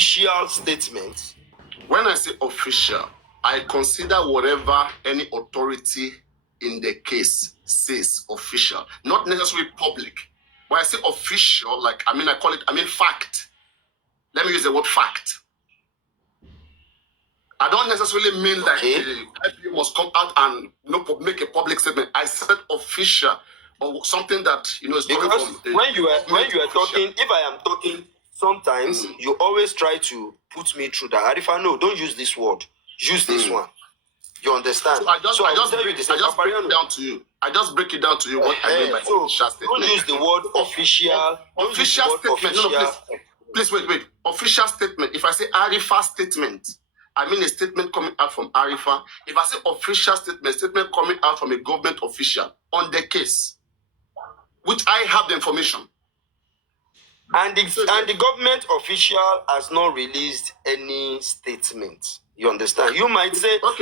official statement? When I say official, I consider whatever any authority in the case says official, not necessarily public. When I say official, I mean fact. Let me use the word fact. I don't necessarily mean that the IPO must come out and make a public statement. I said official, or something that is coming from. When you are talking, if I am talking, sometimes you always try to put me through that. Arifa, no, don't use this word. Use this one. You understand? So I just break it down to you. I just break it down to you what I mean by official statement. Don't use the word official. Official statement. No, please wait. Official statement. If I say arifa statement, I mean a statement coming out from arifa. If I say official statement coming out from a government official on the case, which I have the information. And the government official has not released any statement. You understand? You might say, what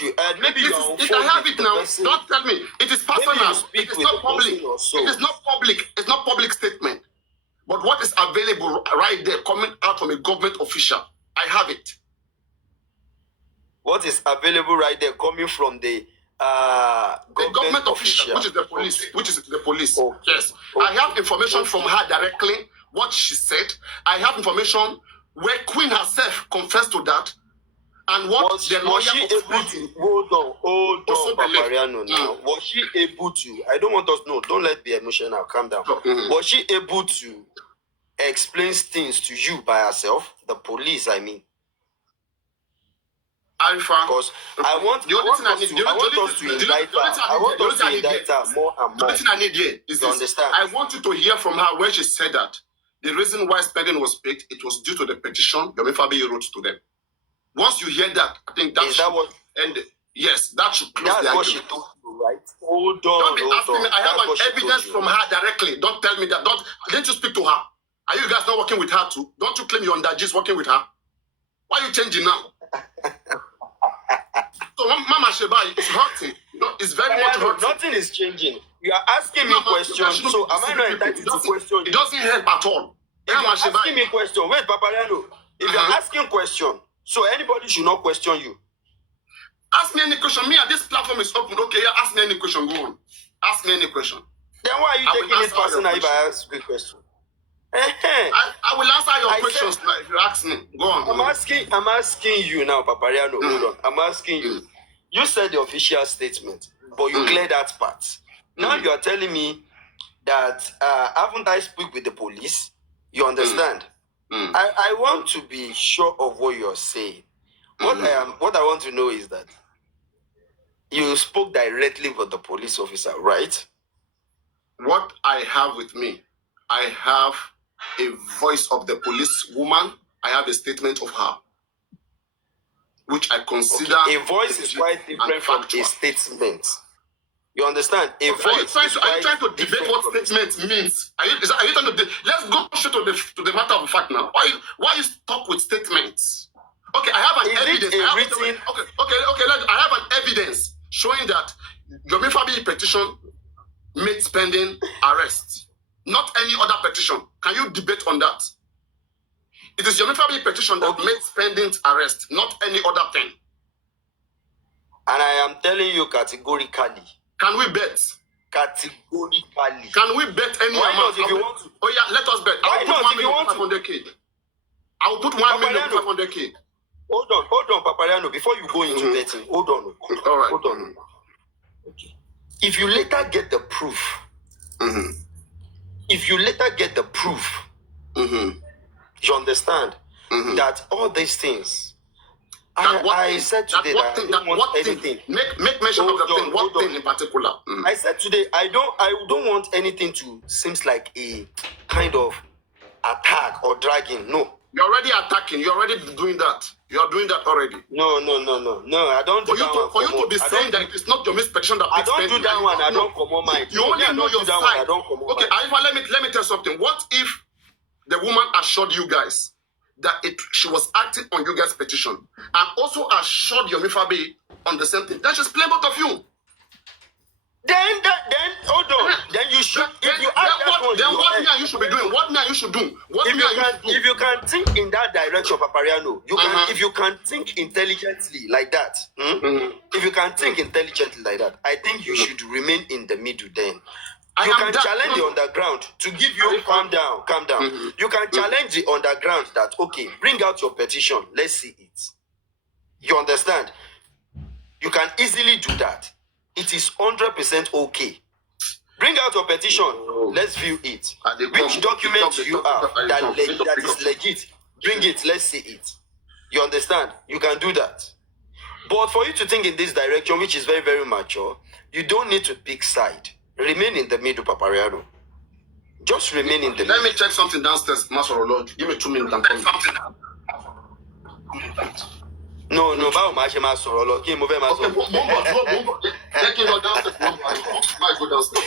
you heard, maybe you are if I have it now, don't tell me. It is personal. It is not public. It is not public. It's not public statement. But what is available right there coming out from a government official, I have it. What is available right there coming from the government official, which is the police. Okay. Yes. Okay. I have information from her directly, what she said. I have information where Queen herself confessed to that. And what the lawyer was able to hold on, Papariano now. Was she able to? I don't want us to know. Don't let be emotional. Calm down. Was she able to explain things to you by herself? The police, I mean. Arifa, because I want us to indict her more and more. The only thing I need here is this. Understand? I want you to hear from her where she said that the reason why spending was paid, it was due to the petition Yomi Fabiyi wrote to them. Once you hear that, I think yes, that should close the argument. That's what she told you, right? Hold on. Don't be asking me. I have an evidence from her directly. Don't tell me that. Didn't you speak to her? Are you guys not working with her too? Don't you claim you're under G's working with her? Why are you changing now? So Mama Sheba, it's hurting. It's very much hurting. Nothing is changing. You are asking me questions. So am I not entitled to question? It doesn't help at all. If you are asking me question, wait, Papariano. If you are asking question, so anybody should not question you. Ask me any question. Me and this platform is open. Okay, yeah, ask me any question. Go on. Ask me any question. Then why are you taking it personal if I ask a question? I will answer your questions now if you ask me. Go on. I'm asking you now, Papariano. Hold on. I'm asking you. You said the official statement, but you cleared that part. Now you are telling me that haven't I spoke with the police? You understand? I want to be sure of what you're saying. What I want to know is that you spoke directly with the police officer, right? What I have with me, I have a voice of the police woman. I have a statement of her, which I consider a voice is quite different from a statement. You understand? Are you trying to debate what statement means? Are you trying to? Let's go straight to the matter of fact now. Why you stop with statements? Okay, I have an evidence. I have an evidence showing that Yomi Fabiyi petition made spending arrest, not any other petition. Can you debate on that? It is Yomi Fabiyi petition that made spending arrest, not any other thing. And I am telling you categorically. Can we bet? Categorically. Can we bet any amount? If you want to. Oh yeah, let us bet. I will put 1,500,000. I will put 1,500,000. Hold on, Papariano. Before you go into betting, hold on. All right. Hold on. Okay. If you later get the proof, you understand that all these things. I said today that I don't want anything. Make mention of the thing. What thing in particular? I said today I don't want anything to seems like a kind of attack or dragging. No. You're already attacking. You're already doing that. You're doing that already. No. I don't do that one. For you to be saying that it's not your mispection that I don't do that one. I don't come on mind. You only know your side. Okay, Arifa, let me tell you something. What if the woman assured you guys that she was acting on you guys' petition and also assured Yomi Fabiyi on the same thing? Then she's playing both of you. Then hold on. Then you should. If you have that one, then what me and you should be doing? What me and you should do? If you can think in that direction, Papariano, you can. If you can think intelligently like that, if you can think intelligently like that, I think you should remain in the middle. Then you can challenge the underground to give you. Calm down. You can challenge the underground that okay, bring out your petition. Let's see it. You understand? You can easily do that. It is 100% okay. Bring out your petition. Let's view it. Which document you have that is legit? Bring it. Let's see it. You understand? You can do that. But for you to think in this direction, which is very, very mature, you don't need to pick side. Remain in the middle, Papariano. Just remain in the middle. Let me check something downstairs, Master Lord. Give me 2 minutes. I'm coming. No, báwo máa ṣe máa sọ̀rọ̀ lọ kí mo fẹ́ máa sọ̀rọ̀. Okay, jẹ́ kí n lọ downstairs. Might go downstairs.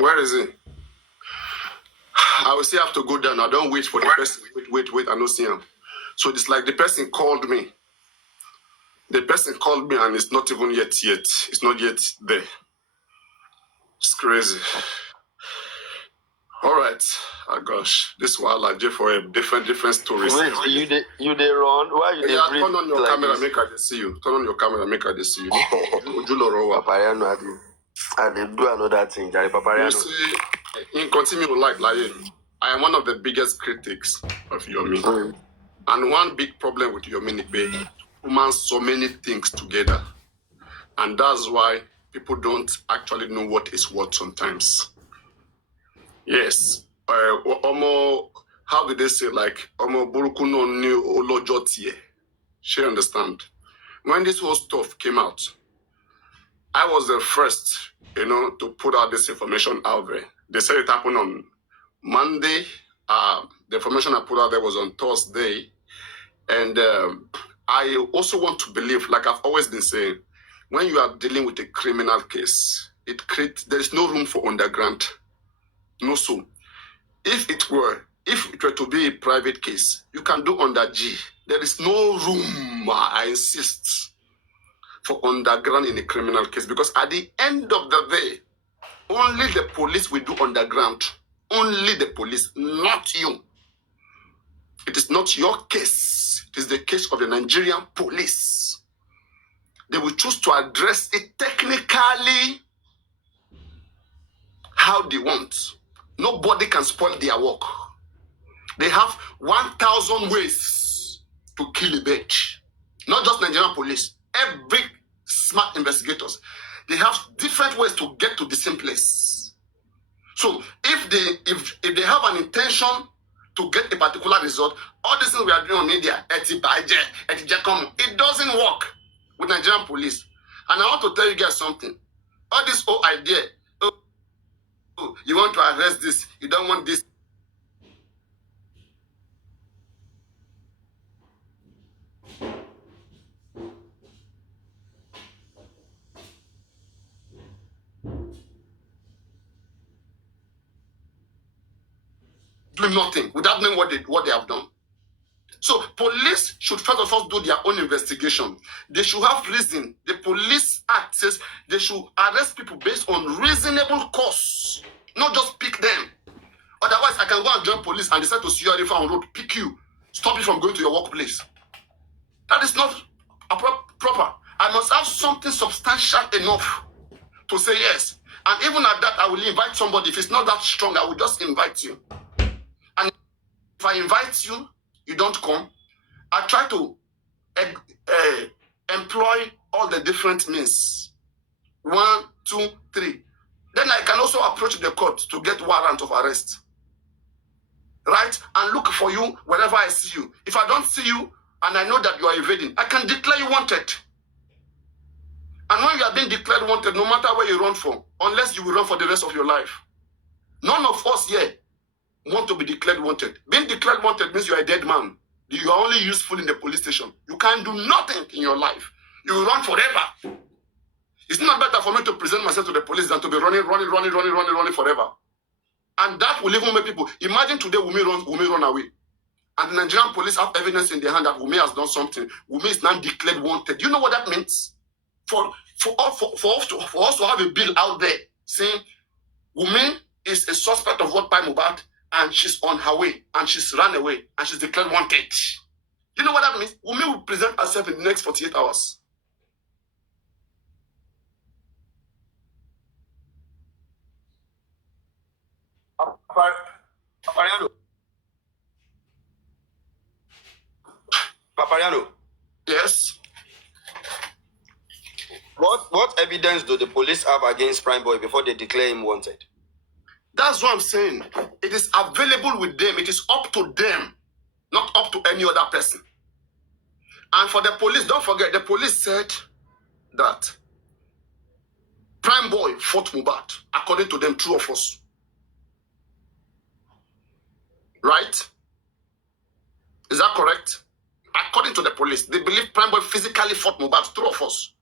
Where is he? I will still have to go down. I don't wait for the person. Wait. I don't see him. So it's like the person called me. The person called me and it's not even yet. It's not yet there. It's crazy. All right. Oh gosh, this while I did for a different stories. Wait, you they run? Why you? Yeah, turn on your camera, make I see you. Turn on your camera, make I see you. Papariano, I did do another thing, Jerry Papariano. You see, in continue like I am one of the biggest critics of Yomi. And one big problem with Yomi is human so many things together. And that's why people don't actually know what is what sometimes. Yes. How do they say, like, she understand? When this whole stuff came out, I was the first, to put out this information out there. They said it happened on Monday. The information I put out there was on Thursday. And I also want to believe, like I've always been saying, when you are dealing with a criminal case, there is no room for underground. No, so if it were to be a private case, you can do under G. There is no room, I insist, for underground in a criminal case, because at the end of the day, only the police will do underground. Only the police, not you. It is not your case. It is the case of the Nigerian police. They will choose to address it technically how they want. Nobody can spoil their work. They have 1,000 ways to kill a bird. Not just Nigerian police. Every smart investigators. They have different ways to get to the same place. So if they have an intention to get a particular result, all this thing we are doing on media, it doesn't work with Nigerian police. And I want to tell you guys something. All this whole idea, you want to arrest this, you don't want this. Doing nothing without knowing what they have done. So police should first of all do their own investigation. They should have reason. The Police Act says they should arrest people based on reasonable cause, not just pick them. Otherwise, I can go and join police and decide to see you arifa on road, pick you, stop you from going to your workplace. That is not proper. I must have something substantial enough to say yes. And even at that, I will invite somebody. If it's not that strong, I will just invite you. And if I invite you, you don't come, I try to employ all the different means. 1, 2, 3. Then I can also approach the court to get warrant of arrest. Right? And look for you wherever I see you. If I don't see you and I know that you are evading, I can declare you wanted. And when you are being declared wanted, no matter where you run from, unless you will run for the rest of your life. None of us here want to be declared wanted. Being declared wanted means you are a dead man. You are only useful in the police station. You can't do nothing in your life. You will run forever. It's not better for me to present myself to the police than to be running forever. And that will even make people, imagine today Wumi run away. And the Nigerian police have evidence in their hand that Wumi has done something. Wumi is now declared wanted. You know what that means? For us to have a bill out there saying Wumi is a suspect of what by Mohbad, and she's on her way, and she's run away, and she's declared wanted. You know what that means? Wumi will present herself in the next 48 hours. Papariano. Yes. What evidence do the police have against Prime Boy before they declare him wanted? That's what I'm saying. It is available with them. It is up to them, not up to any other person. And for the police, don't forget, the police said that Prime Boy fought Mohbad, according to them, true or false. Right? Is that correct? According to the police, they believe Prime Boy physically fought Mohbad, true or false.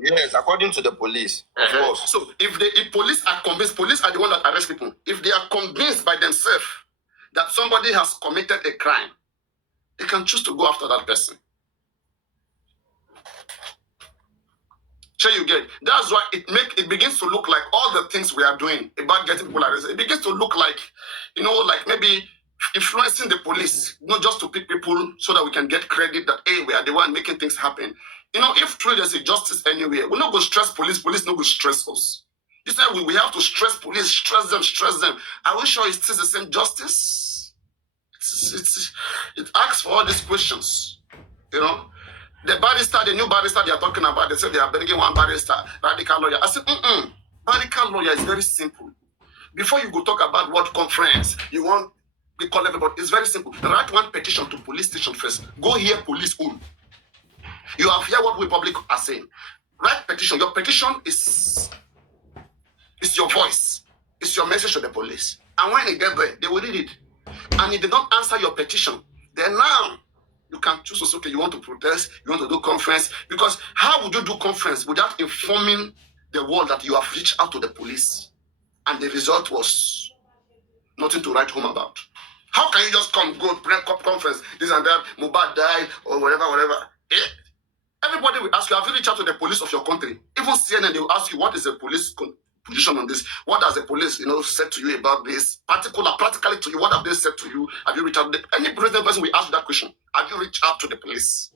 Yes, according to the police, of course. So if police are convinced, police are the one that arrest people. If they are convinced by themselves that somebody has committed a crime, they can choose to go after that person. Sure, you get. That's why it begins to look like all the things we are doing about getting people arrested. It begins to look like, like maybe influencing the police, not just to pick people so that we can get credit that hey, we are the one making things happen. If truly there's a justice anywhere, we're not going to stress police not going to stress us. This time we have to stress police, stress them. Are we sure it's still the same justice? It asks for all these questions, The barrister, the new barrister they are talking about, they say they are bringing one barrister, radical lawyer. I said, radical lawyer is very simple. Before you go talk about what conference, you want to call everybody, it's very simple. Write one petition to police station first. Go hear police own. You have heard what we public are saying. Write petition. Your petition is your voice. It's your message to the police. And when they get there, they will read it. And if they don't answer your petition, then now you can choose to say, okay, you want to protest, you want to do conference. Because how would you do conference without informing the world that you have reached out to the police? And the result was nothing to write home about. How can you just come, go, conference, this and that, Mubad died, or whatever. Everybody will ask you, have you reached out to the police of your country? Even CNN, they will ask you, what is the police position on this? What has the police, said to you about this? Practically to you, what have they said to you? Have you reached out? Any president person will ask that question. Have you reached out to the police?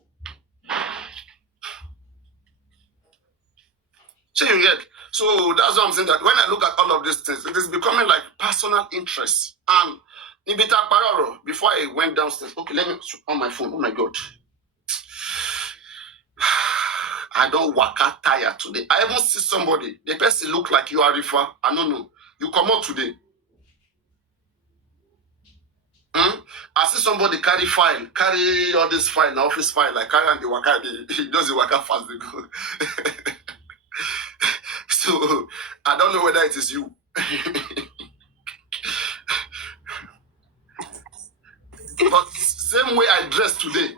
So you get. So that's why I'm saying that when I look at all of these things, it is becoming like personal interest. And Nibita Pararo, before I went downstairs, okay, let me on my phone. Oh my God. I don't work out tired today. I even see somebody, the person look like you, Arifa. I don't know. You come out today. I see somebody carry all this file, office file, like carry and the waka, he does the waka fast. They go. So I don't know whether it is you. But same way I dress today,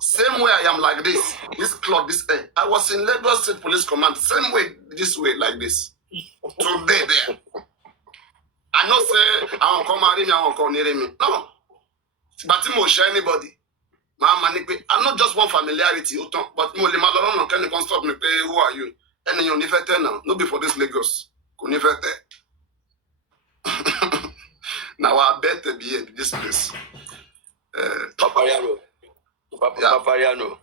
same way I am like this cloth, this hair. I was in Lagos State Police Command, same way, this way, like this. Today there. I not say I won't come marry me, I won't come near me. No. But I won't share anybody. I'm not just one familiarity, but more can you stop me? Who are you? And you never tell now. No before this Lagos. Could never tell. Now I bet to be at this place. Papariano. Papariano.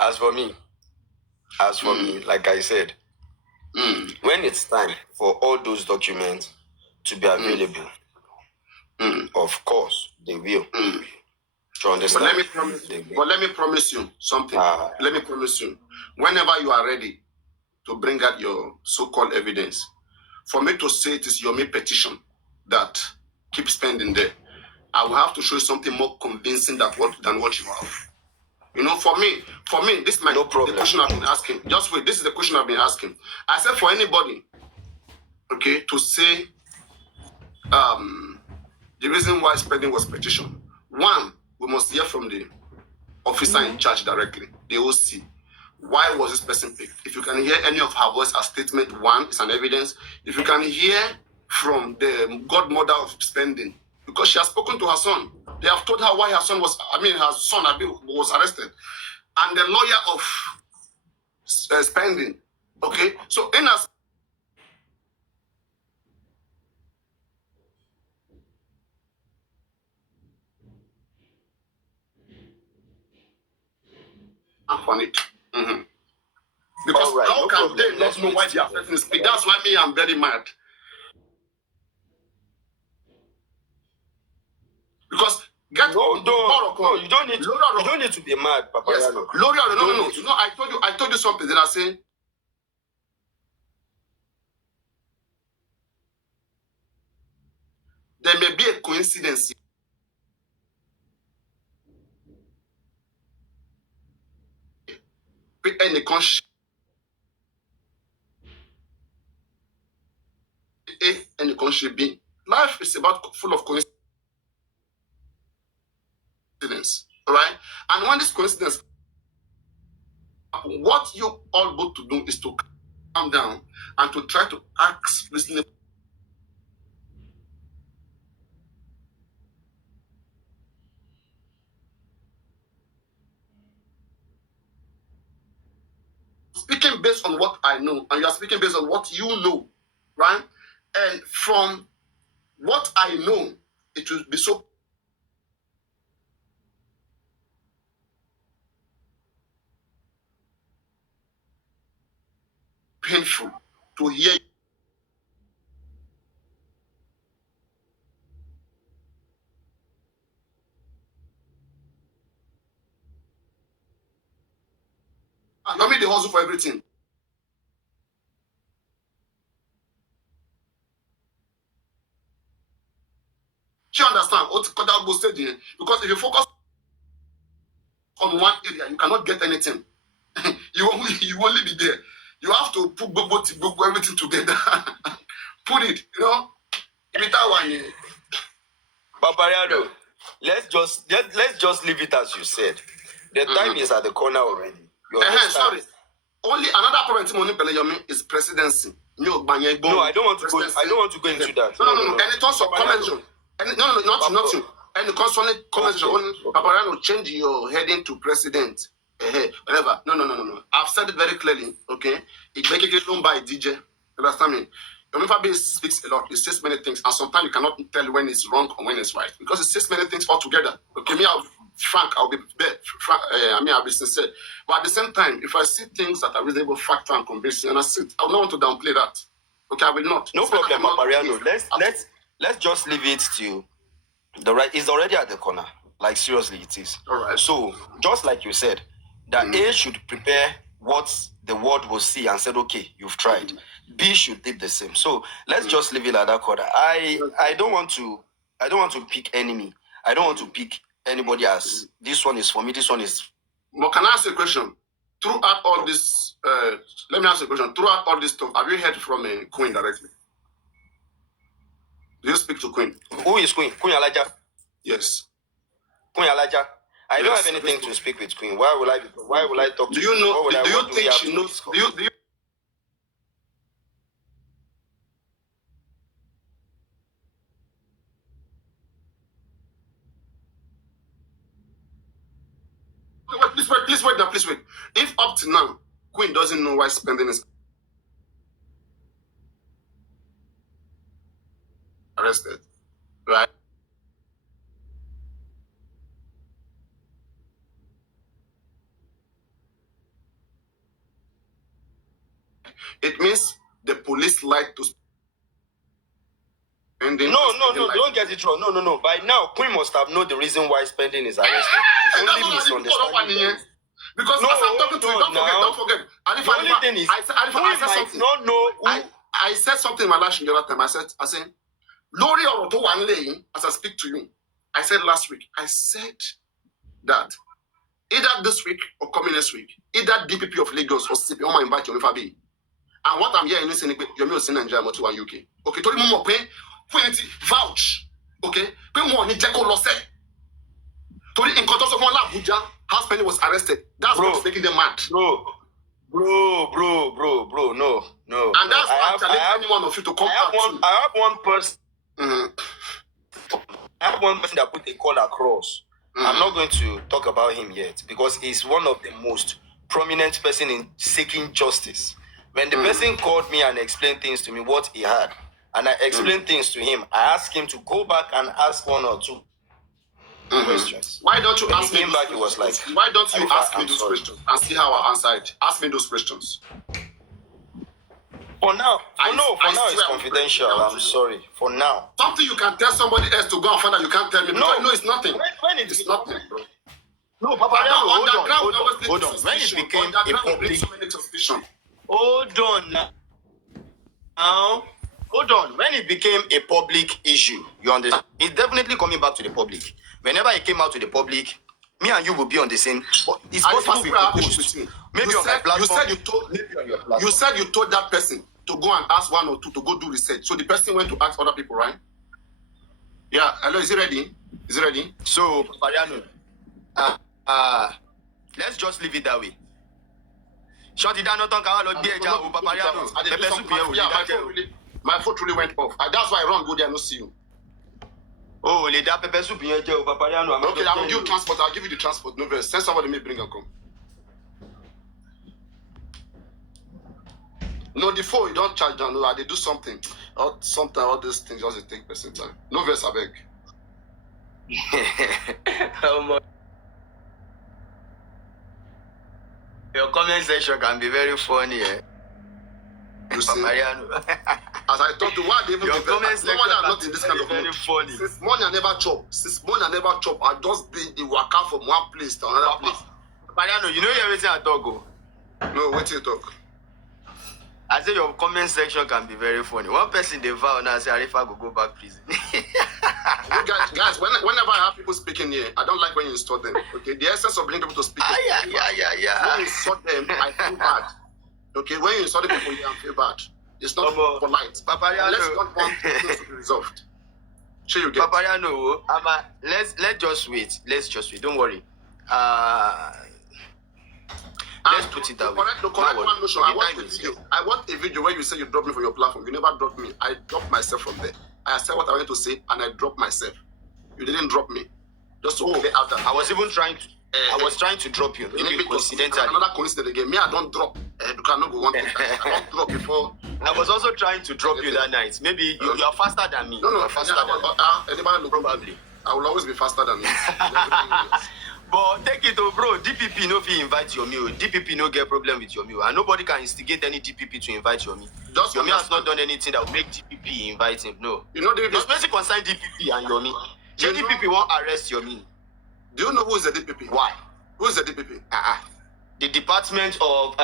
As for me, like I said, when it's time for all those documents to be available, of course they will. To understand. But let me promise you something. Let me promise you, whenever you are ready to bring out your so-called evidence, for me to say it is your main petition that keeps pending there, I will have to show you something more convincing than what you have. For me, this is the question I've been asking. Just wait, this is the question I've been asking. I said for anybody, okay, to say the reason why spending was petition. One, we must hear from the officer in charge directly, the OC. Why was this person picked? If you can hear any of her voice as statement one, it's an evidence. If you can hear from the godmother of spending, because she has spoken to her son. They have told her why her son was arrested. And the lawyer of spending. Okay? So in as on it. Because right, how can they not know why they are threatening to speak? That's why I'm very mad. Because you don't need to be mad, Papariano. Yes. No. I told you something. Then I say there may be a coincidence. Any conscience. Any conscience being. Life is about full of coincidence. All right? And when this coincidence What you all got to do is to calm down and to try to ask listening. Speaking based on what I know, and you are speaking based on what you know, right? And from what I know, it will be so painful to hear. You mean the hustle for everything. Do you understand what that was said here? Because if you focus on one area, you cannot get anything. you only be there. You have to put everything together. Put it, with that one. Papariano, let's just leave it as you said. The time is at the corner already. Sorry. Only another problem is presidency. No, I don't want to go. I don't want to go into that. No. And it also convention. No, not you. And the concerning convention. Papariano, change your heading to president. Whatever. No. I've said it very clearly. Okay. It make it known by DJ. Understand me? Yomifa speaks a lot. He says many things, and sometimes you cannot tell when it's wrong or when it's right because it says many things all together. Okay, I'll be I'll be sincere. But at the same time, if I see things that are reasonable, factor and convincing, and I will not want to downplay that. Okay, I will not. No problem, Papariano. Let's just leave it to the right. It's already at the corner. Like seriously, it is. All right. So just like you said, that A should prepare what the world will see and said, okay, you've tried. B should did the same. So let's just leave it at that corner. I don't want to pick enemy. I don't want to pick anybody as this one is for me, this one is. But can I ask you a question? Throughout all this, let me ask you a question. Throughout all this stuff, have you heard from a Queen directly? Do you speak to Queen? Who is Queen? Queen Alaja? Yes. Queen Alaja? I don't have anything to speak with Queen. Why will I talk to her? Do you know? Do you think she knows? Do you Please wait. If up to now, Queen doesn't know why spending is arrested, right? It means the police like to spending. No, don't get it wrong. No. By now, Queen must have known the reason why spending is arrested. Only misunderstanding. Because as I'm talking to you, don't forget. The only thing is, I said something. Not know I said something in my last the other time. I said, Lori or to one lane, as I speak to you. I said last week, I said that either this week or coming next week, either DPP of Lagos or CP, I invite you if I be. And what I'm hearing is you're not in Nigeria, but to UK. Okay, told me more pay, vouch. Okay, pay more ni Jeko Lose. Told in context of one Abuja, house penny was arrested. That's what's making them mad. Bro, no. And that's why I challenge any one of you to come out. I have one person. I have one person that put a call across. I'm not going to talk about him yet because he's one of the most prominent person in seeking justice. When the person called me and explained things to me, what he had, and I explained things to him, I asked him to go back and ask one or two questions. Why don't you ask me? Back, he was like, why don't you ask me those questions and see how I answer it? Ask me those questions. For now, it's confidential. I'm sorry. For now, something you can tell somebody else to go and find out, you can't tell me. No, it's nothing. When it's nothing, bro. No, Papariano, hold on. When it became a public, hold on now. Hold on. When it became a public issue, you understand? It's definitely coming back to the public. Whenever it came out to the public, me and you will be on the same. But it's possible we post. Maybe on my platform. You said you told that person to go and ask one or two to go do research. So the person went to ask other people, right? Yeah. Hello. Is it ready? So, Papariano, let's just leave it that way. Shut it down, not on Kawa, Papariano. My foot really went off. That's why I run go there and not see you. Oh, le da pepper soup in your Papariano. Okay, I will give you transport. I'll give you the transport. No, send somebody may bring and come. No, the phone you don't charge down. No, they do something. Or sometimes all these things just take person time. No verse, I beg. How much? Your comment section can be very funny, eh? You see? Papariano. As I thought, why they even your comment section are not in this kind of very mood. funny. Since morning I never chop. I just been the waka from one place to another place. Papariano, you know everything I talk. Oh? No, what you talk? I say your comment section can be very funny. One person they vow now say Arifa go back prison. guys, whenever I have people speaking here, I don't like when you insult them. Okay, the essence of bringing people to speak. Yeah. When you insult them, I feel bad. Okay, when you insult people, I feel bad. It's not polite. Papariano. Let's not want things to be resolved. Sure, you get. Papariano, let's just wait. Let's just wait. Don't worry. Let's put it that way. The correct one notion. I want a video where you say you dropped me from your platform. You never dropped me. I dropped myself from there. I said what I wanted to say and I dropped myself. You didn't drop me. Just to clear out that. I was even trying to. I was trying to drop you. Maybe coincidentally. Another coincidence again. Me, I don't drop. You cannot go one thing. I don't drop before. I was also trying to drop you that night. Maybe you are faster than me. No. You are faster than me. Anybody probably. I will always be faster than you. But take it, bro. DPP no fit invite your meal. DPP no get problem with your meal, and nobody can instigate any DPP to invite your meal. Your meal has not done anything that will make DPP invite him. No. You know the basically concern DPP and your meal. DPP won't arrest your meal. Do you know who is the DPP? Why? Who is the DPP? The Department of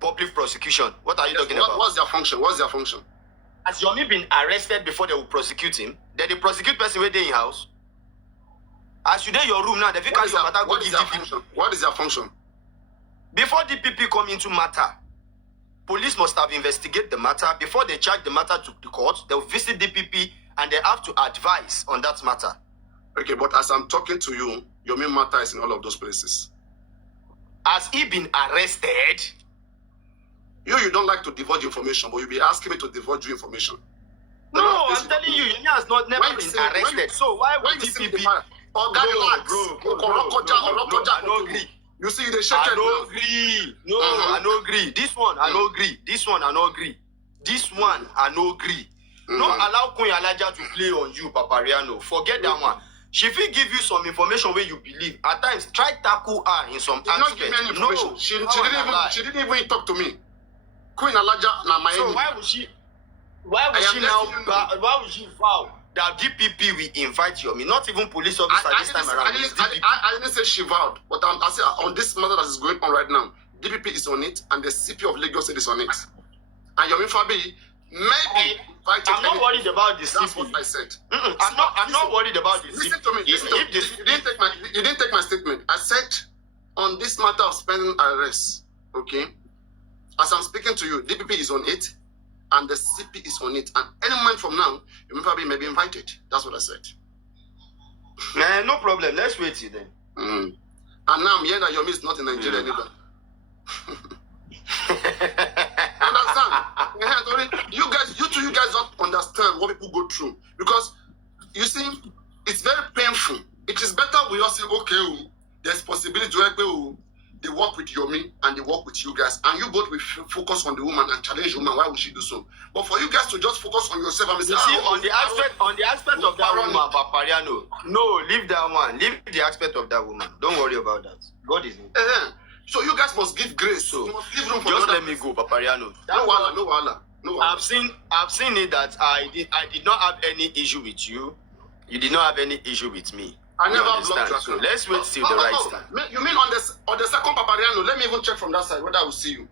Public Prosecution. What are you talking about? What's their function? Has Yomi been arrested before they will prosecute him? Then they prosecute person where they in house. As you dey your room now, they feel your matter go give DPP. What is their function? Before DPP come into matter, police must have investigated the matter. Before they charge the matter to the court, they will visit DPP and they have to advise on that matter. Okay, but as I'm talking to you, your main matter is in all of those places. Has he been arrested? You don't like to divulge information, but you'll be asking me to divulge you information. No, I'm telling you, Yomi has never been arrested. So why would DPP... Bro. I don't agree. You see, they shake it. I don't agree. No, I don't agree. This one, I don't agree. This one, I don't agree. This one, I don't agree. No allow Queen Alaja to play on you, Papariano. Forget that one. She will give you some information where you believe. At times, try tackle her in some aspects. Not give me any information. No, she didn't even talk to me. Queen Alaja na my So why would she vow that DPP will invite Yomi? Not even police officer this time around. I didn't say she vowed, but I say on this matter that is going on right now, DPP is on it, and the CP of Lagos State is on it. And Yomi Fabi maybe invited. I'm not worried about the CP. That's what I said. I'm not worried about the CP. Listen to me. You didn't take my statement. I said on this matter of spending arrest, okay? As I'm speaking to you, DPP is on it, and the CP is on it. And any moment from now, Yomi Fabi may be invited. That's what I said. No problem. Let's wait till then. And now I'm hearing that Yomi is not in Nigeria either. Understand? You guys don't understand what people go through. Because, you see, it's very painful. It is better we all say, okay, there's possibility to they work with Yomi and they work with you guys, and you both will focus on the woman and challenge the woman. Why would she do so? But for you guys to just focus on yourself and say, on the aspect of that woman, Papariano, no, leave that one. Leave the aspect of that woman. Don't worry about that. God is in. So you guys must give grace. So you must give room for just let me go, Papariano. No wala. I've seen it that I did not have any issue with you. You did not have any issue with me. I never blocked you. So let's wait till the right time. You mean on the second Papariano? Let me even check from that side whether I will see you.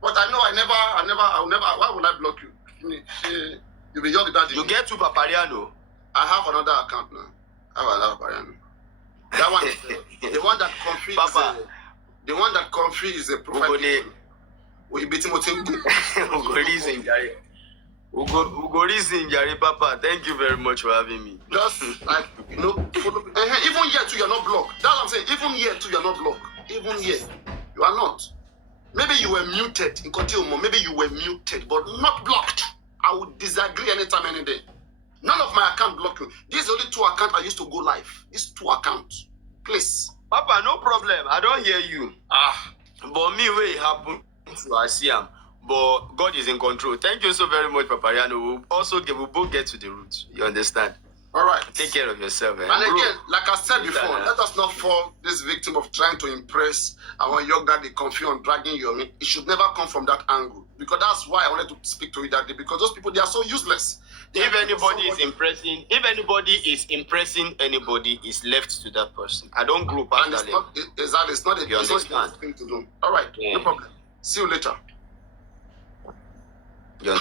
But I know I'll never. Why would I block you? You'll be young daddy. You get to Papariano. I have another account now. I have another Papariano. That one is the one that confused. Papa. The one that confused is a profile. We beat him with him. Ugo reason, Jare Papa. Thank you very much for having me. Just like, even here too, you're not blocked. That's what I'm saying. Even here too, you're not blocked. Even here, you are not. Maybe you were muted. Maybe you were muted, but not blocked. I would disagree anytime, any day. None of my account block you. These only 2 accounts I used to go live. These 2 accounts. Please. Papa, no problem. I don't hear you. But me, where it happened to I see him. But God is in control. Thank you so very much, Papariano. We'll both get to the roots. You understand? All right. Take care of yourself. And again, like I said before, let us not fall this victim of trying to impress our young daddy, confuse and dragging you. It should never come from that angle. Because that's why I wanted to speak to you that day. Because those people, they are so useless. If anybody is impressing anybody, is left to that person. I don't grow past that level. It's not a thing to do. All right, no problem. See you later. Yeah.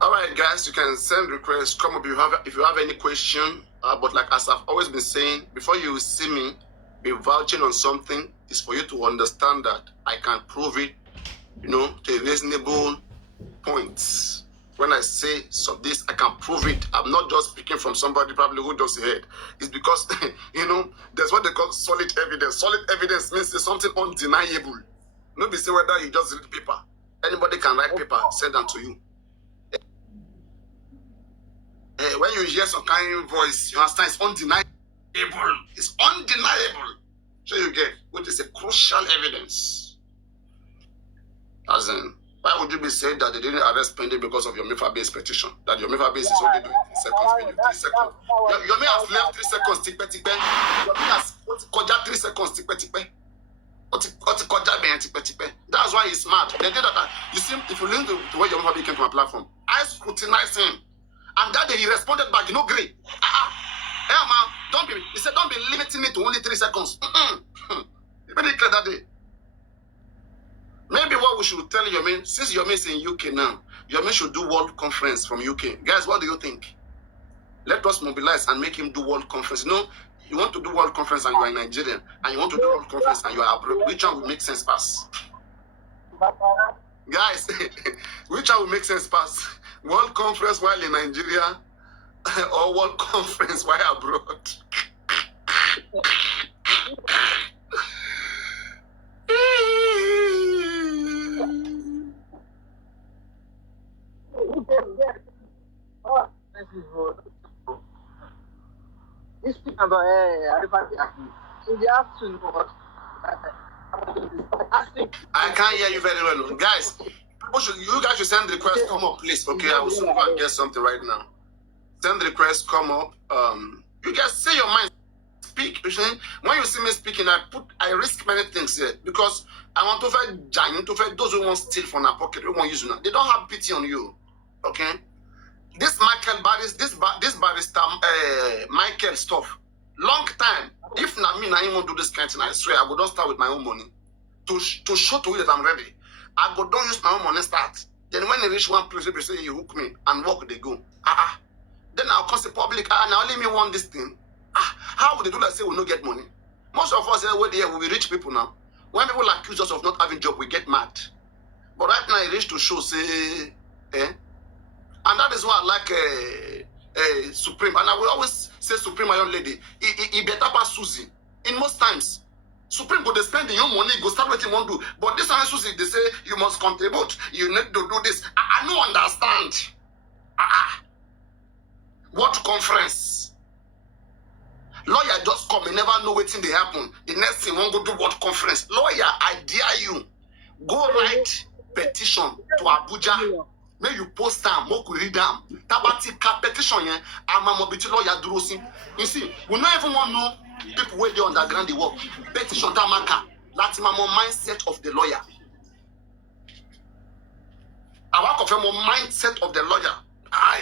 All right, guys, you can send requests. Come up if you have any question. But like as I've always been saying, before you see me be vouching on something, is for you to understand that I can prove it, to a reasonable points. When I say this, I can prove it. I'm not just speaking from somebody probably who just heard. It's because, there's what they call solid evidence. Solid evidence means there's something undeniable. Nobody say whether you just read paper. Anybody can write paper, send them to you. When you hear some kind of voice, you understand it's undeniable. It's undeniable. So you get, which is a crucial evidence. As in, why would you be saying that they didn't arrest Pendy because of your MIFA-based petition? That your MIFA-based is only doing 3 seconds video, 3 seconds. Your man has left 3 seconds, tipe. Your man has 3 seconds, tipe. That's why he's mad. They did that. You see, if you listen to the way your MIFA came to my platform, I scrutinized him. And that day he responded back, great. Hey man, he said, don't be limiting me to only 3 seconds. He made it clear that day. Maybe what we should tell Yomi, since Yomi is in UK now, Yomi should do world conference from UK. Guys, what do you think? Let us mobilize and make him do world conference. You want to do world conference and you are in Nigeria, and you want to do world conference and you are abroad. Which one will make sense pass? Guys, which one will make sense pass? World conference while in Nigeria or world conference while abroad? I can't hear you very well, guys. You guys should send requests. Come up, please. Okay, I will soon go and get something right now. Send requests. Come up. You guys say your mind. Speak. When you see me speaking, I risk many things here because I want to fight giant, to fight those who want to steal from our pocket, who want to use you. They don't have pity on you. Okay. This barrister, Michael stuff. Long time. If not me, I won't do this kind of thing. I swear, I will not start with my own money to show to you that I'm ready. I go don't use my own money start. Then when they reach one place, they say you hook me and walk they go. Then I'll come to public. Now only me want this thing. How would they do that? Say we don't get money. Most of us say we be rich people now. When people accuse us of not having job, we get mad. But right now, it reach to show say, and that is why I like Supreme. And I will always say Supreme, my young lady. He better pass Susie. In most times. Supreme go they spend your money, go start what you want to do. But this time, Susie, they say you must contribute. You need to do this. I don't understand. What conference? Lawyer just come, you never know what's in the happen. The next thing, won't go do what conference? Lawyer, I dare you. Go write petition to Abuja. May you post them, moku read them. Tabati petition, I'm a mobility lawyer drusi. You see, we don't even want to know people where they underground the work. Petition tamaka. That's my mindset of the lawyer. I want to confirm more mindset of the lawyer.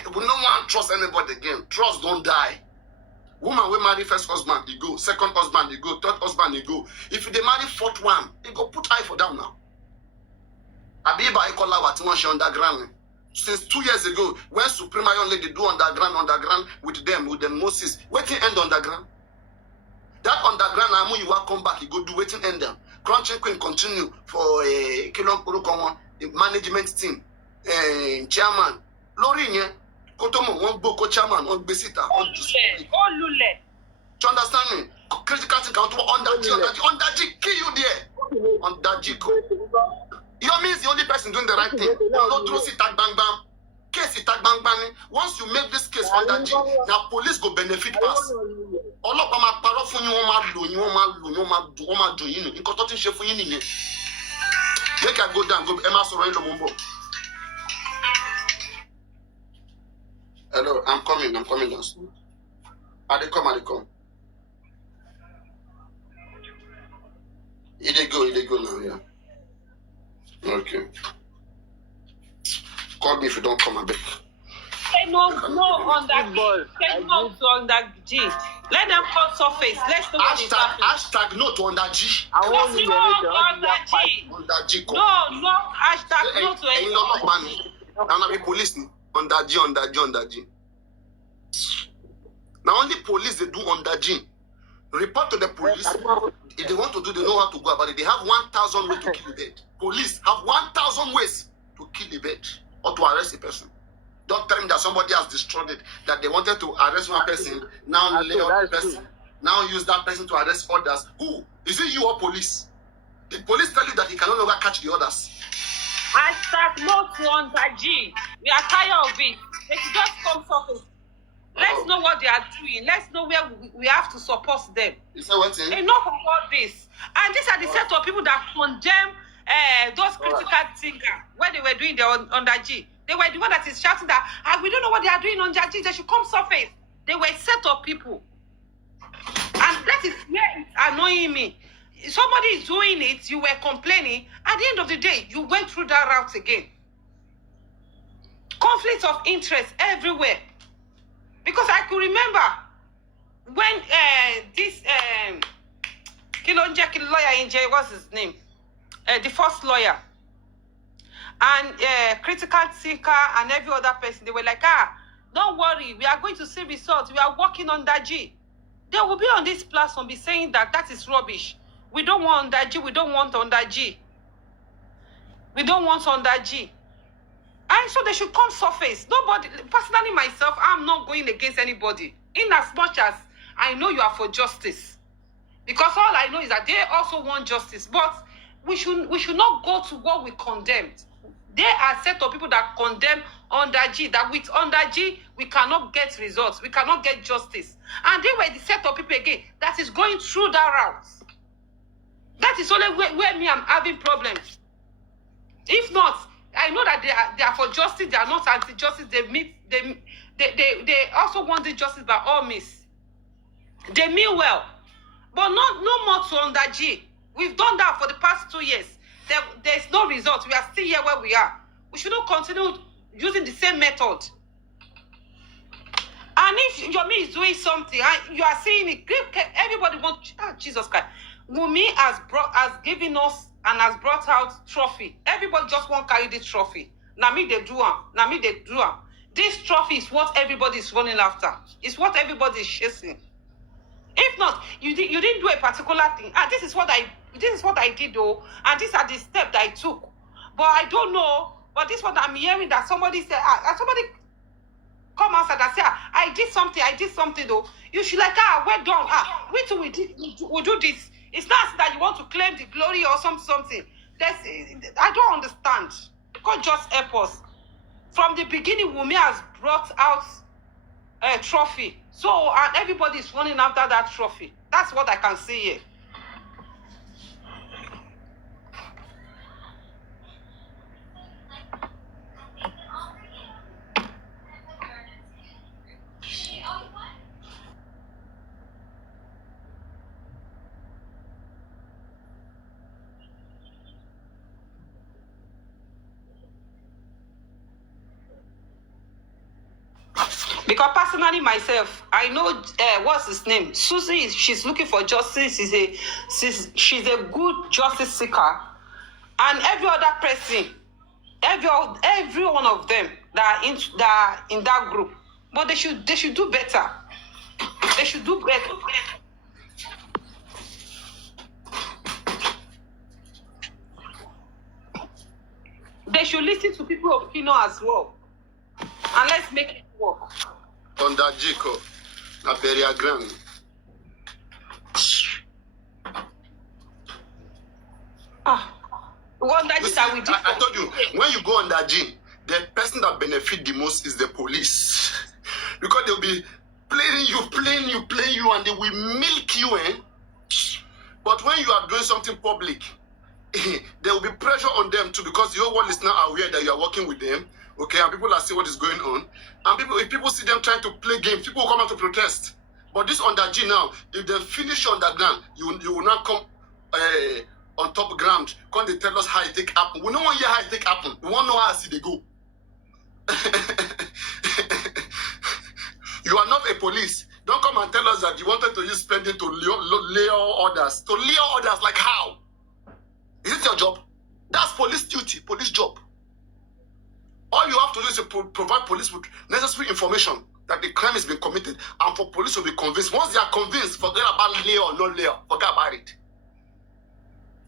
We don't want to trust anybody again. Trust don't die. Woman will marry first husband, you go. Second husband, you go. Third husband, you go. If they marry fourth one, they go put eye for them now. Abiba Ikola Watiwashi underground. Since 2 years ago, when Supreme Iron Lady do underground with them Moses, waiting end underground. That underground, you will come back, you go do waiting end them. Crunching Queen continue for a Kilon Kurukonwa, the management team, chairman. Lorinya, Kotomo, one Boko chairman, on Besita, on Lule. Do you understand me? critical thing can do under G, kill you there. Under G. Yomi is the only person doing the right thing. No true sit tag bang bang. Case it tag bang bang. Once you make this case under G, now police go benefit pass. All of them are parọ́ fún yín, wọ́n máa do yín. Nǹkan tó ti ṣe fún yín nìyẹn. Make I go down, go Emma sọ̀rọ̀ yín lọ mò ń bọ̀. Hello, I'm coming down. I dey come. He go now, yeah. Okay. Call me if you don't come, I beg. Say no on that G. Say no to on that G. Let them come surface. Let's know what is happening. Hashtag no to on that G. I want to on that G. On that G. No. Hashtag no to it. Now be police on that G. Now only police they do on that G. Report to the police. If they want to do, they know how to go about it. They have 1,000 ways to kill the bird. Police have 1,000 ways to kill the bird or to arrest a person. Don't tell me that somebody has destroyed it, that they wanted to arrest one person, now lay on the person, now use that person to arrest others. Who? Is it you or police? The police tell you that he can no longer catch the others. Hashtag no to on that G. We are tired of it. They should just come surface. Let's know what they are doing. Let's know where we have to support them. Is that what? Enough of all this. And these are the set of people that condemn those critical thinkers when they were doing their under G. They were the one that is shouting that we don't know what they are doing under G. They should come surface. They were a set of people. And that is where it's annoying me. Somebody is doing it, you were complaining. At the end of the day, you went through that route again. Conflicts of interest everywhere. Because I could remember when this lawyer in jail, what's his name? The first lawyer. And critical thinker and every other person, they were like, don't worry, we are going to see results. We are working on that G. They will be on this platform be saying that is rubbish. We don't want that G. We don't want on that G. We don't want on that G. And so they should come surface. Nobody, personally myself, I'm not going against anybody. In as much as I know you are for justice. Because all I know is that they also want justice. But we should not go to what we condemned. There are a set of people that condemn under G, that with under G, we cannot get results. We cannot get justice. And they were the set of people again that is going through that route. That is only where me I'm having problems. If not, I know that they are for justice. They are not anti-justice. They also want the justice by all means. They mean well, but no more to under G. We've done that for the past 2 years. There's no result. We are still here where we are. We shouldn't continue using the same method. And if Yomi is doing something, and you are seeing it, everybody wants. Jesus Christ, Wumi has given us and has brought out trophy. Everybody just won't carry this trophy. Nami they do am. This trophy is what everybody is running after. It's what everybody is chasing. If not, you didn't do a particular thing. And this is what I did though. And these are the steps that I took. But I don't know. But this is what I'm hearing that somebody said. Somebody come outside and say, I did something though. You should like, well done. Wait till we do this. It's not that you want to claim the glory or something. I don't understand. God just help us. From the beginning, Wumi has brought out a trophy. So, and everybody is running after that trophy. That's what I can see here. Because personally myself, I know what's his name. Susie, she's looking for justice. She's a good justice seeker, and every other person, every one of them that are in that group. But they should do better. They should do better. They should listen to people's opinion as well, and let's make it work. On that Jico, na Peria Grand. I told you, when you go under G, the person that benefit the most is the police. Because they'll be playing you, and they will milk you, eh? But when you are doing something public, there will be pressure on them too, because the whole world is now aware that you are working with them, okay? And people are seeing what is going on. And if people see them trying to play games, people will come out to protest. But this under G now, if they finish underground, you will not come on top ground. Come they tell us how it take happen. We don't want to hear how it take happen. We want to know how see they go. You are not a police. Don't come and tell us that you wanted to use spending to lure orders. To lure orders, like how? Is it your job? That's police duty, police job. All you have to do is to provide police with necessary information that the crime has been committed, and for police to be convinced. Once they are convinced, forget about lure or no lure. Forget about it.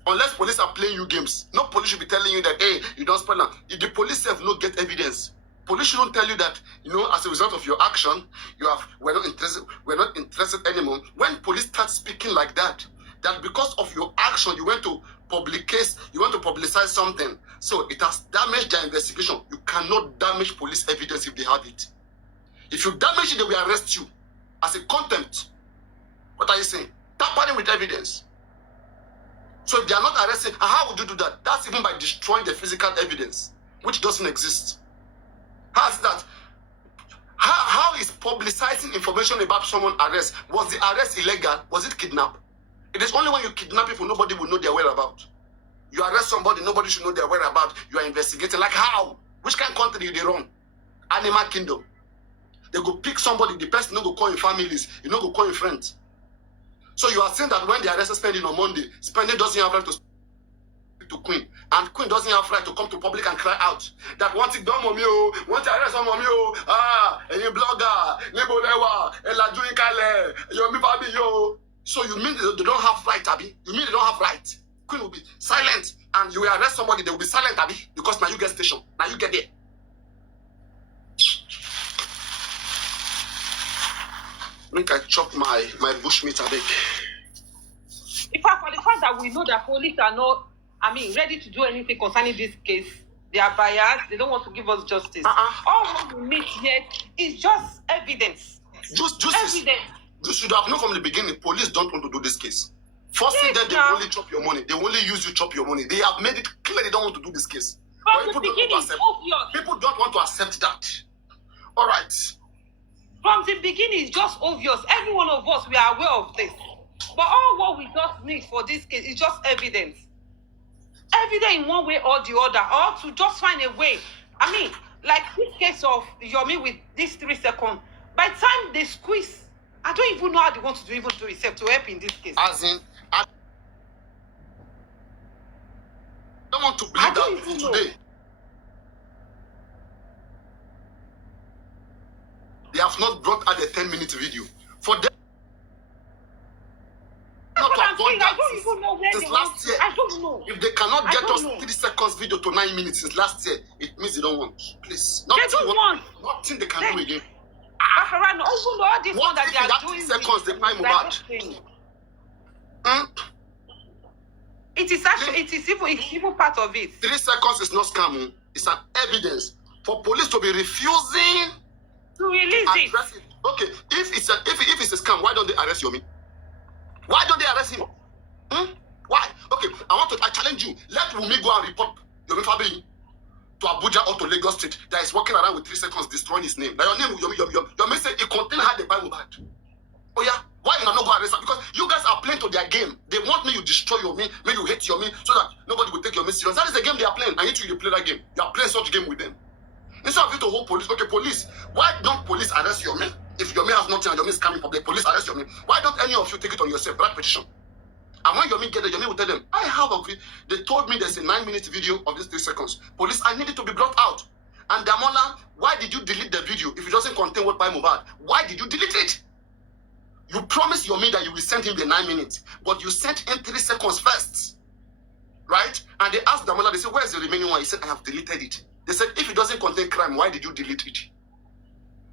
Unless police are playing you games. No police should be telling you that, hey, you don't spend. If the police have not get evidence, police shouldn't tell you that, you know, as a result of your action, we're not interested anymore. When police start speaking like that because of your action, you went to publicize something, so it has damaged their investigation. You cannot damage police evidence if they have it. If you damage it, they will arrest you as a contempt. What are you saying? Tampering with evidence. So if they are not arrested, how would you do that? That's even by destroying the physical evidence, which doesn't exist. How is that? How is publicizing information about someone's arrest? Was the arrest illegal? Was it kidnap? It is only when you kidnap people, nobody will know their whereabouts. You arrest somebody, nobody should know their whereabouts. You are investigating. Like how? Which kind of country they run? Animal kingdom. They go pick somebody, the person no go call your families, you no go call your friends. So you are saying that when they arrest Spending on Monday, Spending doesn't have right to speak to Queen, and Queen doesn't have right to come to public and cry out that one thing done mommy, one thing arrest on mommy, any blogger, Nebolewa, Elajuin Kale, Yomi Babi yo. So you mean they don't have right, Abi? You mean they don't have right? Queen will be silent, and you will arrest somebody, they will be silent, Abi, because now you get station, now you get there. I think I chop my bushmeat a bit. In fact, for the fact that we know that police are not, ready to do anything concerning this case, they are biased, they don't want to give us justice. All what we need here is just evidence. Just evidence. You should have known from the beginning, police don't want to do this case. Forcing them, they only chop your money. They only use you chop your money. They have made it clear they don't want to do this case. From the beginning, it's obvious. People don't want to accept that. All right. From the beginning, it's just obvious. Every one of us, we are aware of this. But all what we just need for this case is just evidence. Evidence in one way or the other, or to just find a way. Like this case of Yomi with this 3 seconds. By the time they squeeze, I don't even know how they want to do it except to help in this case. As in, I don't want to believe that today. They have not brought out a 10-minute video. For them not to have done that since last year. I don't know. If they cannot get us 3 seconds video to 9 minutes since last year, it means they don't want. Please. They don't want. Nothing they can do again. Papariano, also all this one that they are doing. 3 seconds they find Mohbad. It is actually, it's even part of it. 3 seconds is not scamming. It's an evidence for police to be refusing to release it. Okay, if it's a scam, why don't they arrest Yomi? Why don't they arrest him? Why? Okay, I challenge you. Let Wumi go and report Yomi Fabi to Abuja or to Lagos State that is walking around with 3 seconds destroying his name. Now your name Yomi say it contain how they buy Mohbad. Oh yeah? Why you not go arrest him? Because you guys are playing to their game. They want me to destroy Yomi, me you hate Yomi, so that nobody will take Yomi serious. That is the game they are playing. And you play that game. You are playing such game with them. Instead of you to hold police, okay, police, why don't police arrest Yomi? If Yomi has nothing and Yomi is coming public, police arrest Yomi. Why don't any of you take it on yourself, write petition? And when Yomi get there, Yomi will tell them, I have a video. They told me there's a 9-minute video of this 3 seconds. Police, I need it to be brought out. And Damola, why did you delete the video if it doesn't contain what by Mohbad? Why did you delete it? You promised Yomi that you will send him the 9 minutes, but you sent him 3 seconds first. Right? And they asked Damola, they said, where's the remaining one? He said, I have deleted it. They said, if it doesn't contain crime, why did you delete it?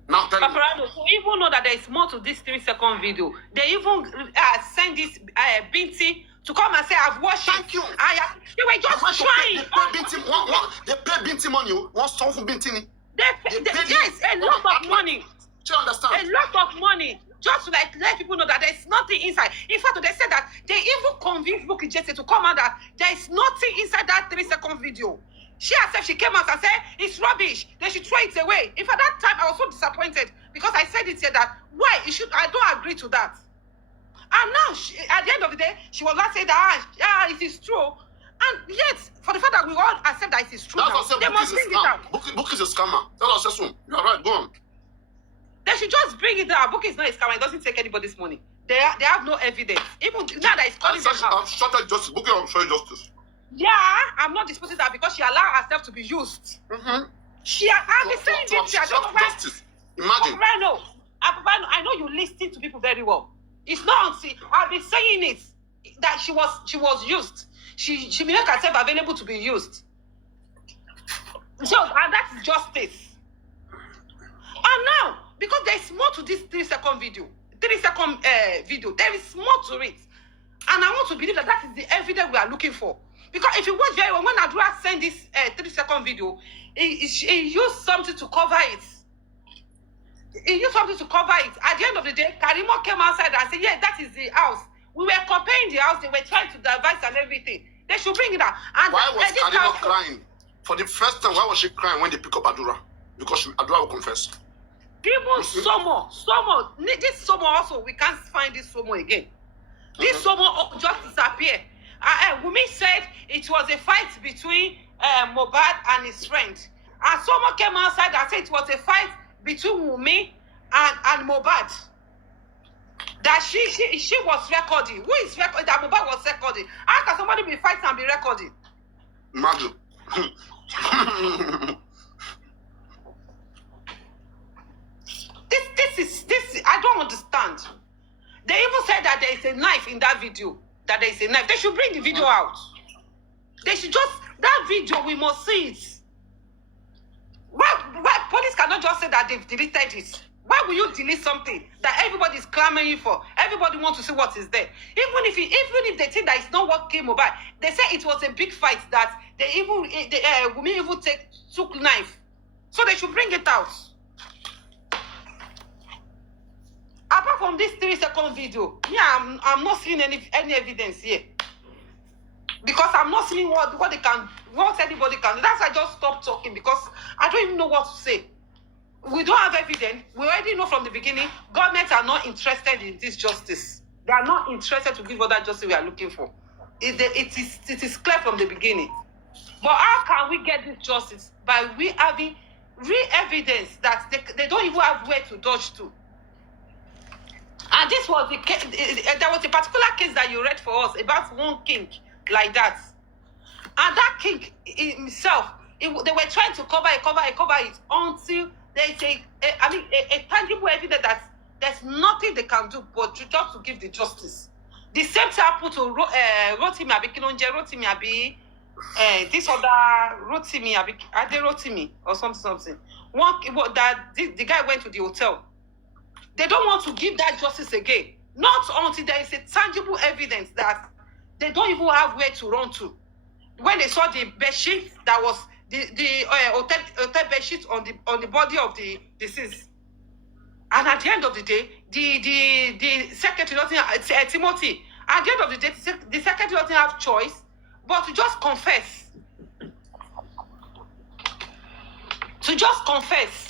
Now tell me. Papariano, so even know that there is more to this 3 second video. They even send this Binti to come and say, I've watched Thank it. you. They were just trying. They pay Binti money. One song for Binti. Yes, a lot of money. Do you understand? A lot of money. Just to like let people know that there's nothing inside. In fact, they said that they even convinced Bukky Jesse to come out that there is nothing inside that 3-second video. She herself, she came out and said, it's rubbish. They should throw it away. In fact, that time I was so disappointed because I said it here that, why? I don't agree to that. And now, at the end of the day, she was not saying that, it is true. And yet, for the fact that we all accept that it is true, they must bring it out. Bukky is a scammer. Tell us this one. You are right, go on. They should just bring it out. Bukky is not a scammer. It doesn't take anybody's money. They have no evidence. Even now that it's calling them out. I'm short of justice. Bukky, I'm short justice. Yeah, I'm not disputing that because she allowed herself to be used. I've been saying this. I don't know why. Imagine. I know you listen to people very well. It's not until I've been saying it that she was used. She made herself available to be used. So, and that is justice. And now, because there's more to this 3-second video, there is more to it. And I want to believe that that is the evidence we are looking for. Because if you watch very well, when Adura sent this 3-second video, he used something to cover it. He used something to cover it. At the end of the day, Karimo came outside and said, yeah, that is the house. We were comparing the house. They were trying to devise and everything. They should bring it out. And why was Karimo crying? For the first time, why was she crying when they pick up Adura? Because Adura will confess. Even Somo. This Somo also, we can't find this Somo again. This Somo just disappeared. Wumi said it was a fight between Mohbad and his friend. And Somo came outside and said it was a fight between Wumi and Mohbad. That she was recording. Who is recording? That Mohbad was recording. How can somebody be fighting and be recording? Madu. This I don't understand. They even said that there is a knife in that video. That there is a knife. They should bring the video out. They should just, that video, we must see it. Why police cannot just say that they've deleted it? Why will you delete something that everybody is clamoring for? Everybody wants to see what is there. Even if they think that it's not what came about, they say it was a big fight that Wumi even took knife. So they should bring it out. Apart from this 3-second video, yeah, I'm not seeing any evidence here. Because I'm not seeing what anybody can do. That's why I just stopped talking because I don't even know what to say. We don't have evidence. We already know from the beginning, governments are not interested in this justice. They are not interested to give us that justice we are looking for. It is clear from the beginning. But how can we get this justice? By we having real evidence that they don't even have where to dodge to. And this was the case. There was a particular case that you read for us about one king like that. And that king himself, they were trying to cover it until there's a tangible evidence that there's nothing they can do but just to give the justice. The same thing happened to Rotimi Abi, this other Rotimi Abi, Ade Rotimi or something. The guy went to the hotel. They don't want to give that justice again. Not until there is a tangible evidence that they don't even have where to run to. When they saw the bedsheet that was the hotel bedsheet on the body of the deceased. And at the end of the day, the secretary doesn't have, Timothy, at the end of the day, the secretary doesn't have choice but to just confess. To just confess.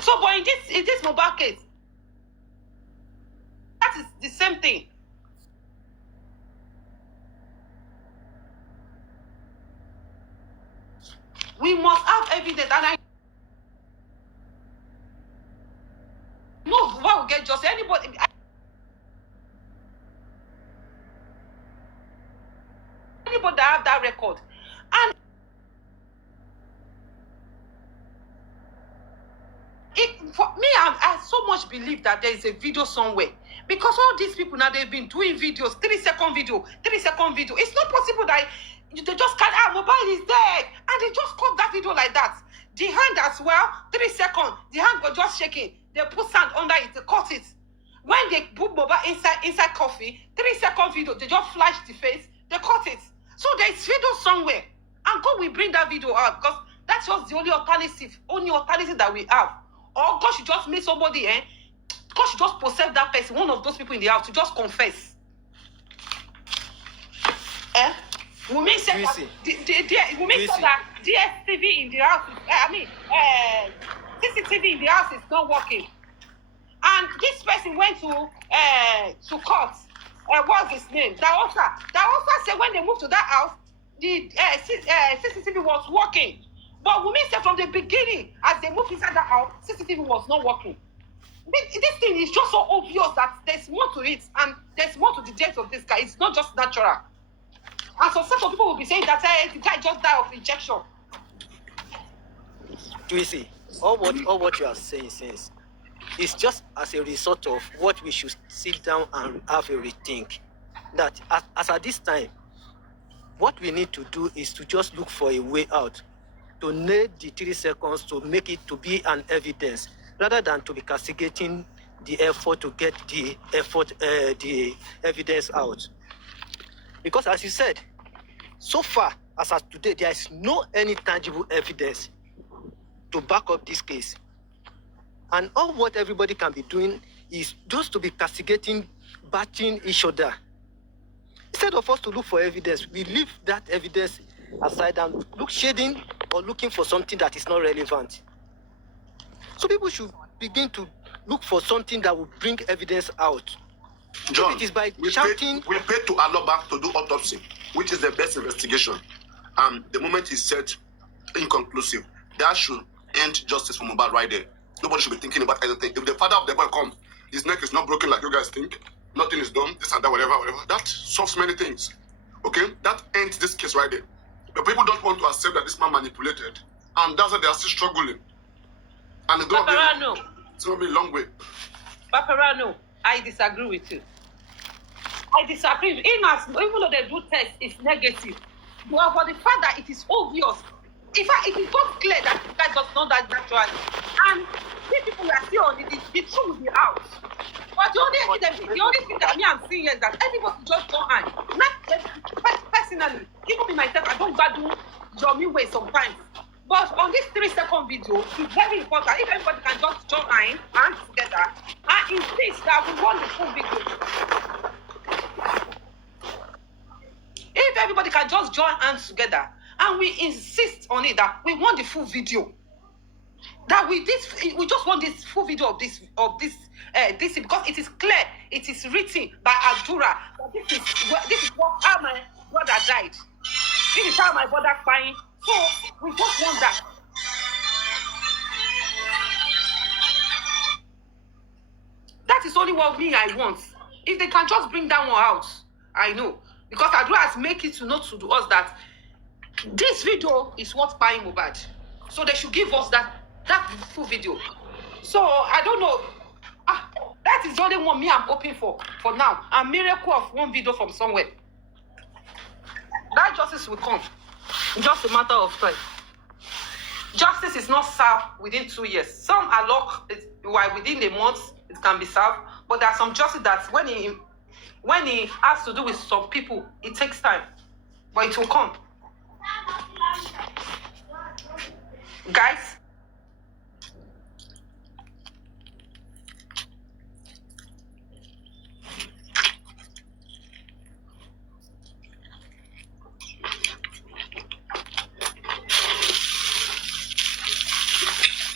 So, but in this mobile case, that is the same thing. We must have evidence, and I know what will get just anybody. Anybody that have that record, and for me, I so much believe that there is a video somewhere because all these people now they've been doing videos, 3-second video. It's not possible that they just can't. Mobile is dead, and they just cut that video like that. The hand as well, 3 seconds. The hand was just shaking. They put sand under it, they cut it, When they put Boba inside coffee, 3-second video, they just flash the face, they cut it. So there's video somewhere. And God will bring that video out because that's just the only alternative that we have. Or God should just make somebody, God should just possess that person, one of those people in the house, to just confess. Women said that that DSTV in the house CCTV in the house is not working. And this person went to court. What's his name? Daosa said when they moved to that house, the CCTV was working. But women said from the beginning, as they moved inside the house, CCTV was not working. This thing is just so obvious that there's more to it, and there's more to the death of this guy. It's not just natural. And so some people will be saying that the guy just died of injection. You see, all what you are saying since it's just as a result of what we should sit down and have a rethink. That as at this time, what we need to do is to just look for a way out, to nail the 3 seconds, to make it to be an evidence, rather than to be castigating the effort to get the evidence out. Because as you said, so far as of today, there is no any tangible evidence to back up this case. And all what everybody can be doing is just to be castigating, batching each other. Instead of us to look for evidence, we leave that evidence aside and look shading or looking for something that is not relevant. So people should begin to look for something that will bring evidence out. John, it is by we shouting. We paid to Aloba to do autopsy, which is the best investigation. The moment he said inconclusive, that should end justice for Mohbad right there. Nobody should be thinking about anything. If the father of the boy comes, his neck is not broken like you guys think, nothing is done, this and that, whatever, that solves many things. Okay? That ends this case right there. But people don't want to accept that this man manipulated, and that's why they are still struggling. And it's going to be a long way. Papariano, I disagree with you. I disagree. Even though they do test, it's negative. But for the fact that it is obvious, in fact, it is so clear that this guy does not that naturally. And these people are still on the truth will be out. But the only thing that I'm seeing is that everybody just don't hand. Personally, even me myself, I don't do Jomi way sometimes. But on this 3-second video, it's very important. If everybody can just join hands together and insist that we want the full video. If everybody can just join hands together and we insist on it that we want the full video, that we just want this full video of this because it is clear, it is written by Adura that this is how my brother died. This is how my brother crying. So we just want that. That is only what I want. If they can just bring that one out, I know. Because Adura has made it to know to us that this video is what's buying Mohbad. So they should give us that full video. So I don't know. That is the only one I'm hoping for now. A miracle of one video from somewhere. That justice will come. Just a matter of time. Justice is not served within 2 years. Some are locked while within a month it can be served. But there are some justice that when he has to do with some people, it takes time. But it will come. Guys,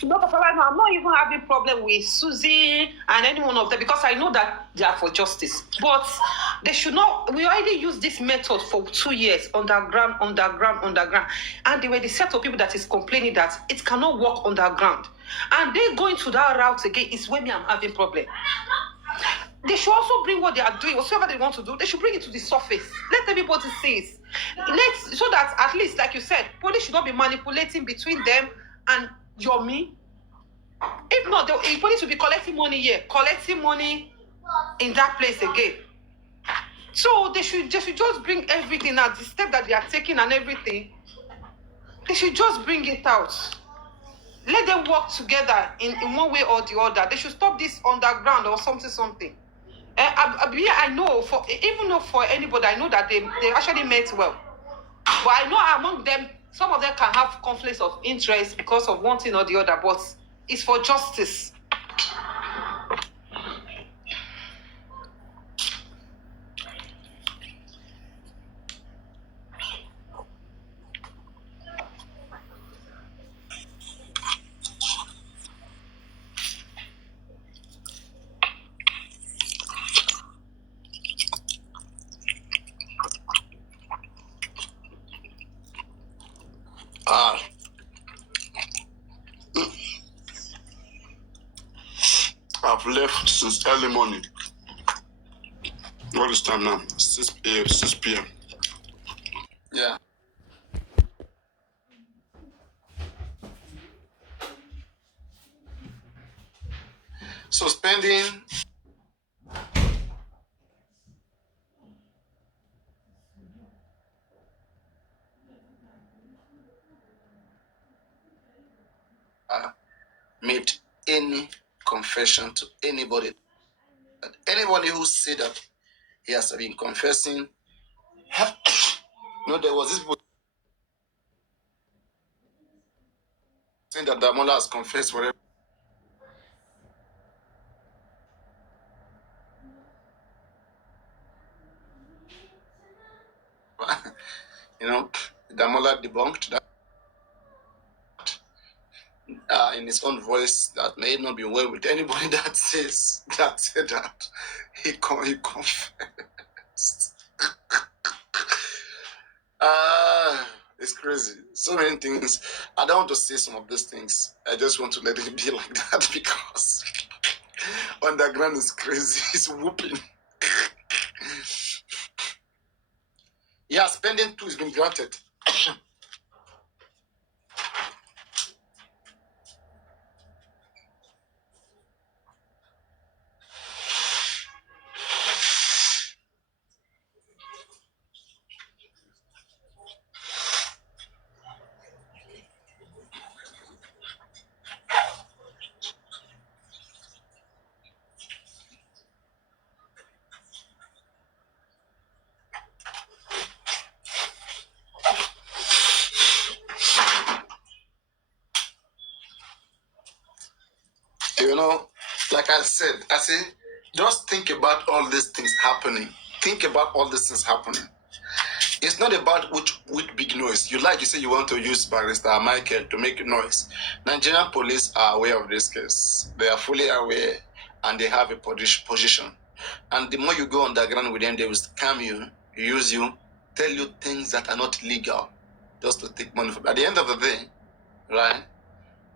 no, I'm not even having problem with Susie and any one of them because I know that they are for justice. But they should not. We already used this method for 2 years, underground. And they were the set of people that is complaining that it cannot work underground. And they going to that route again is when I'm having problem. They should also bring what they are doing, whatever they want to do, they should bring it to the surface. Let everybody see it. So that at least, like you said, police should not be manipulating between them and Yomi. If not, the police will be collecting money here, collecting money in that place again. So they should just bring everything out, the step that they are taking and everything. They should just bring it out. let them work together in one way or the other. They should stop this underground or something. I know even though for anybody, I know that they actually meant well. But I know among them, some of them can have conflicts of interest because of one thing or the other, but it's for justice. I've left since early morning. What is time now? 6 p.m. Yeah. So spending made any confession to anybody. Anybody who said that he has been confessing, there was this people saying that Damola has confessed whatever. Damola debunked that in his own voice that may not be well with anybody that said that he confessed. It's crazy. So many things. I don't want to say some of these things. I just want to let it be like that because underground is crazy. It's whooping. Yeah, spending 2 has been granted. Like I said, just think about all these things happening. Think about all these things happening. It's not about which big noise. You say you want to use Barrister Michael to make noise. Nigerian police are aware of this case. They are fully aware and they have a position. And the more you go underground with them, they will scam you, use you, tell you things that are not legal, just to take money from. At the end of the day, right?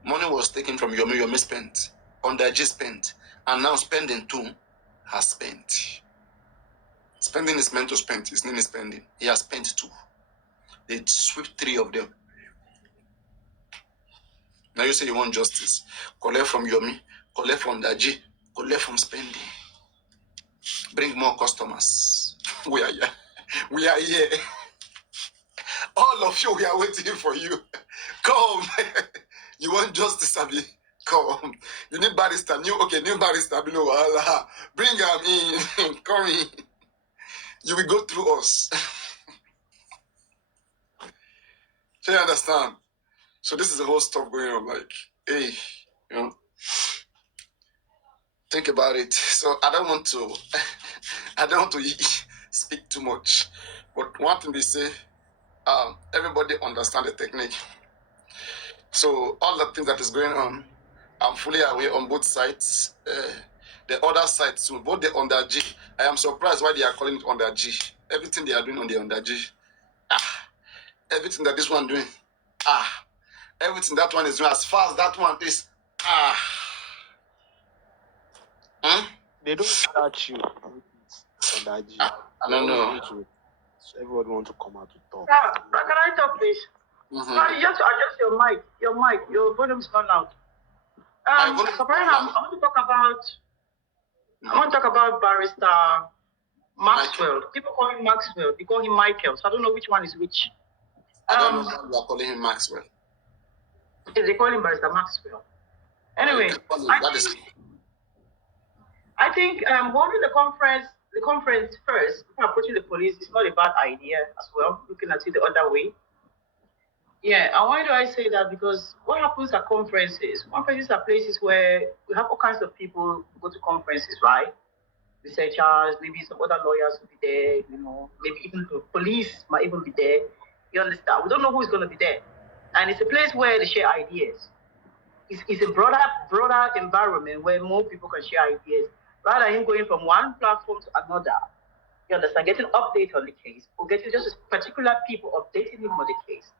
Money was taken from Yomi spent, Underg spent, and now spending too has spent. Spending is meant to spend. His name is spending. He has spent 2. They swept 3 of them. Now you say you want justice. Collect from Yomi, collect from Underg, collect from spending. Bring more customers. We are here. We are here. All of you, we are waiting for you. Come. You want justice, Abi? Come. You need barrister. New barrister. Bring him in. Come in. You will go through us. Do you understand? So this is the whole stuff going on. Like, hey, think about it. So I don't want to speak too much. But one thing they say, everybody understand the technique. So all the things that is going on, I'm fully aware on both sides. The other side too, both the Underg. I am surprised why they are calling it Underg. Everything they are doing on the Underg. Everything that this one doing. Everything that one is doing, as far as that one is. They don't start you. Underg. I don't know. So everyone want to come out to talk. Can I talk, please? Mm-hmm. No, you have to adjust your mic. Your volume is not loud. Papariano, I want to talk about Barrister Maxwell. People call him Maxwell. They call him Michael. So I don't know which one is which. I don't know why you are calling him Maxwell. They call him Barrister Maxwell. Anyway, I think holding the conference first before approaching the police is not a bad idea as well. Looking at it the other way. Yeah, and why do I say that? Because what happens at conferences? Conferences are places where we have all kinds of people who go to conferences, right? Researchers, maybe some other lawyers will be there, you know, maybe even the police might even be there. You understand? We don't know who's going to be there. And it's a place where they share ideas. It's a broader environment where more people can share ideas rather than him going from one platform to another. You understand? Getting updates on the case or getting just particular people updating him on the case.